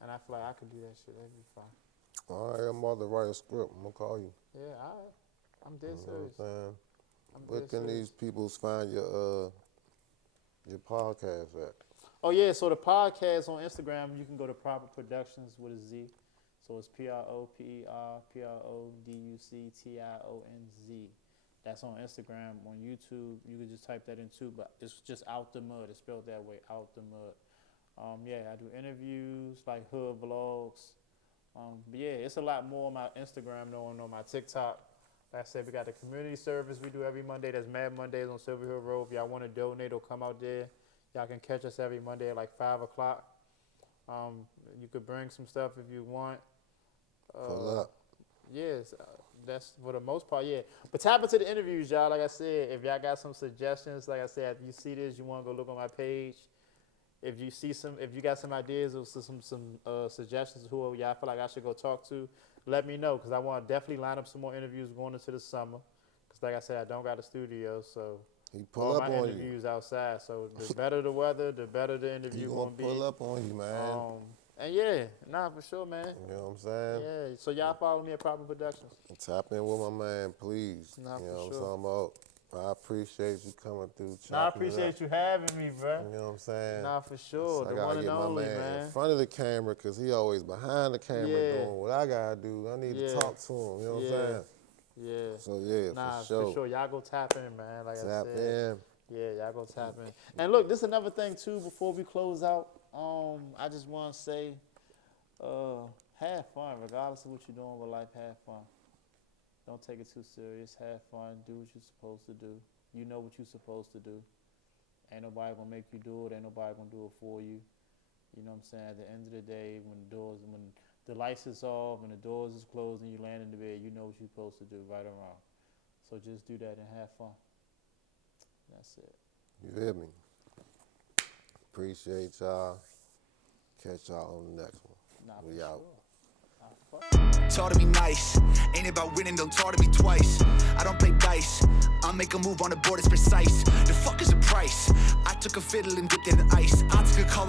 And I feel like I could do that shit. That'd be fine. All right, I'm about to write a script. I'm gonna call you. Yeah, all right. I'm dead You know serious. what I'm saying? I'm Where dead can serious. these people find your podcast at? Oh yeah, so the podcast on Instagram, you can go to Proper Productions with a Z. So it's PROPERPRODUCTIONZ. That's on Instagram. On YouTube, you can just type that in too, but it's just Out the Mud. It's spelled that way, Out the Mud. Yeah, I do interviews, like hood vlogs. But yeah, it's a lot more on my Instagram than on my TikTok. Like I said, we got the community service we do every Monday. That's Mad Mondays on Silver Hill Road. If y'all want to donate or come out there, y'all can catch us every Monday at like 5 o'clock. You could bring some stuff if you want. Pull up. Yes, that's for the most part, yeah. But tap into the interviews, y'all. Like I said, if y'all got some suggestions, like I said, if you see this, you want to go look on my page. If you got some ideas or some suggestions who y'all feel like I should go talk to, let me know, because I want to definitely line up some more interviews going into the summer. Because like I said, I don't got a studio, so He pull all up my on interviews outside. So the better the weather, the better the interview you. He gonna gonna be. pull up on you, man. And yeah, nah, for sure, man. You know what I'm saying? Yeah, so y'all follow me at Proper Productions. Tap in with my man, please. Nah, you for know what sure. I'm talking about? I appreciate you coming through. Nah, I appreciate you having me, bro. You know what I'm saying? Nah, for sure. So I The gotta one and get my only, man man. in front of the camera, because he always behind the camera Yeah. doing what I gotta do. I need to Yeah. talk to him. You know what Yeah. I'm saying? Yeah. So yeah, Nah, for sure. Y'all go tap in, man. Like I Tap said. in. Yeah, y'all go tap in. And look, this is another thing too. Before we close out, I just want to say, have fun, regardless of what you're doing with life. Have fun. Don't take it too serious. Have fun. Do what you're supposed to do. You know what you're supposed to do. Ain't nobody gonna make you do it. Ain't nobody gonna do it for you. You know what I'm saying? At the end of the day, when the lights is off and the doors is closed and you land in the bed, you know what you're supposed to do, right or wrong. So just do that and have fun. That's it. You hear me? Appreciate y'all. Catch y'all on the next one. Nah, We for out. sure. Talk to me nice, ain't about winning, don't talk to me twice. I don't play dice, I'm make a move on the board is precise. The fuck is the price? I took a fiddle and dipped it in ice. I took a call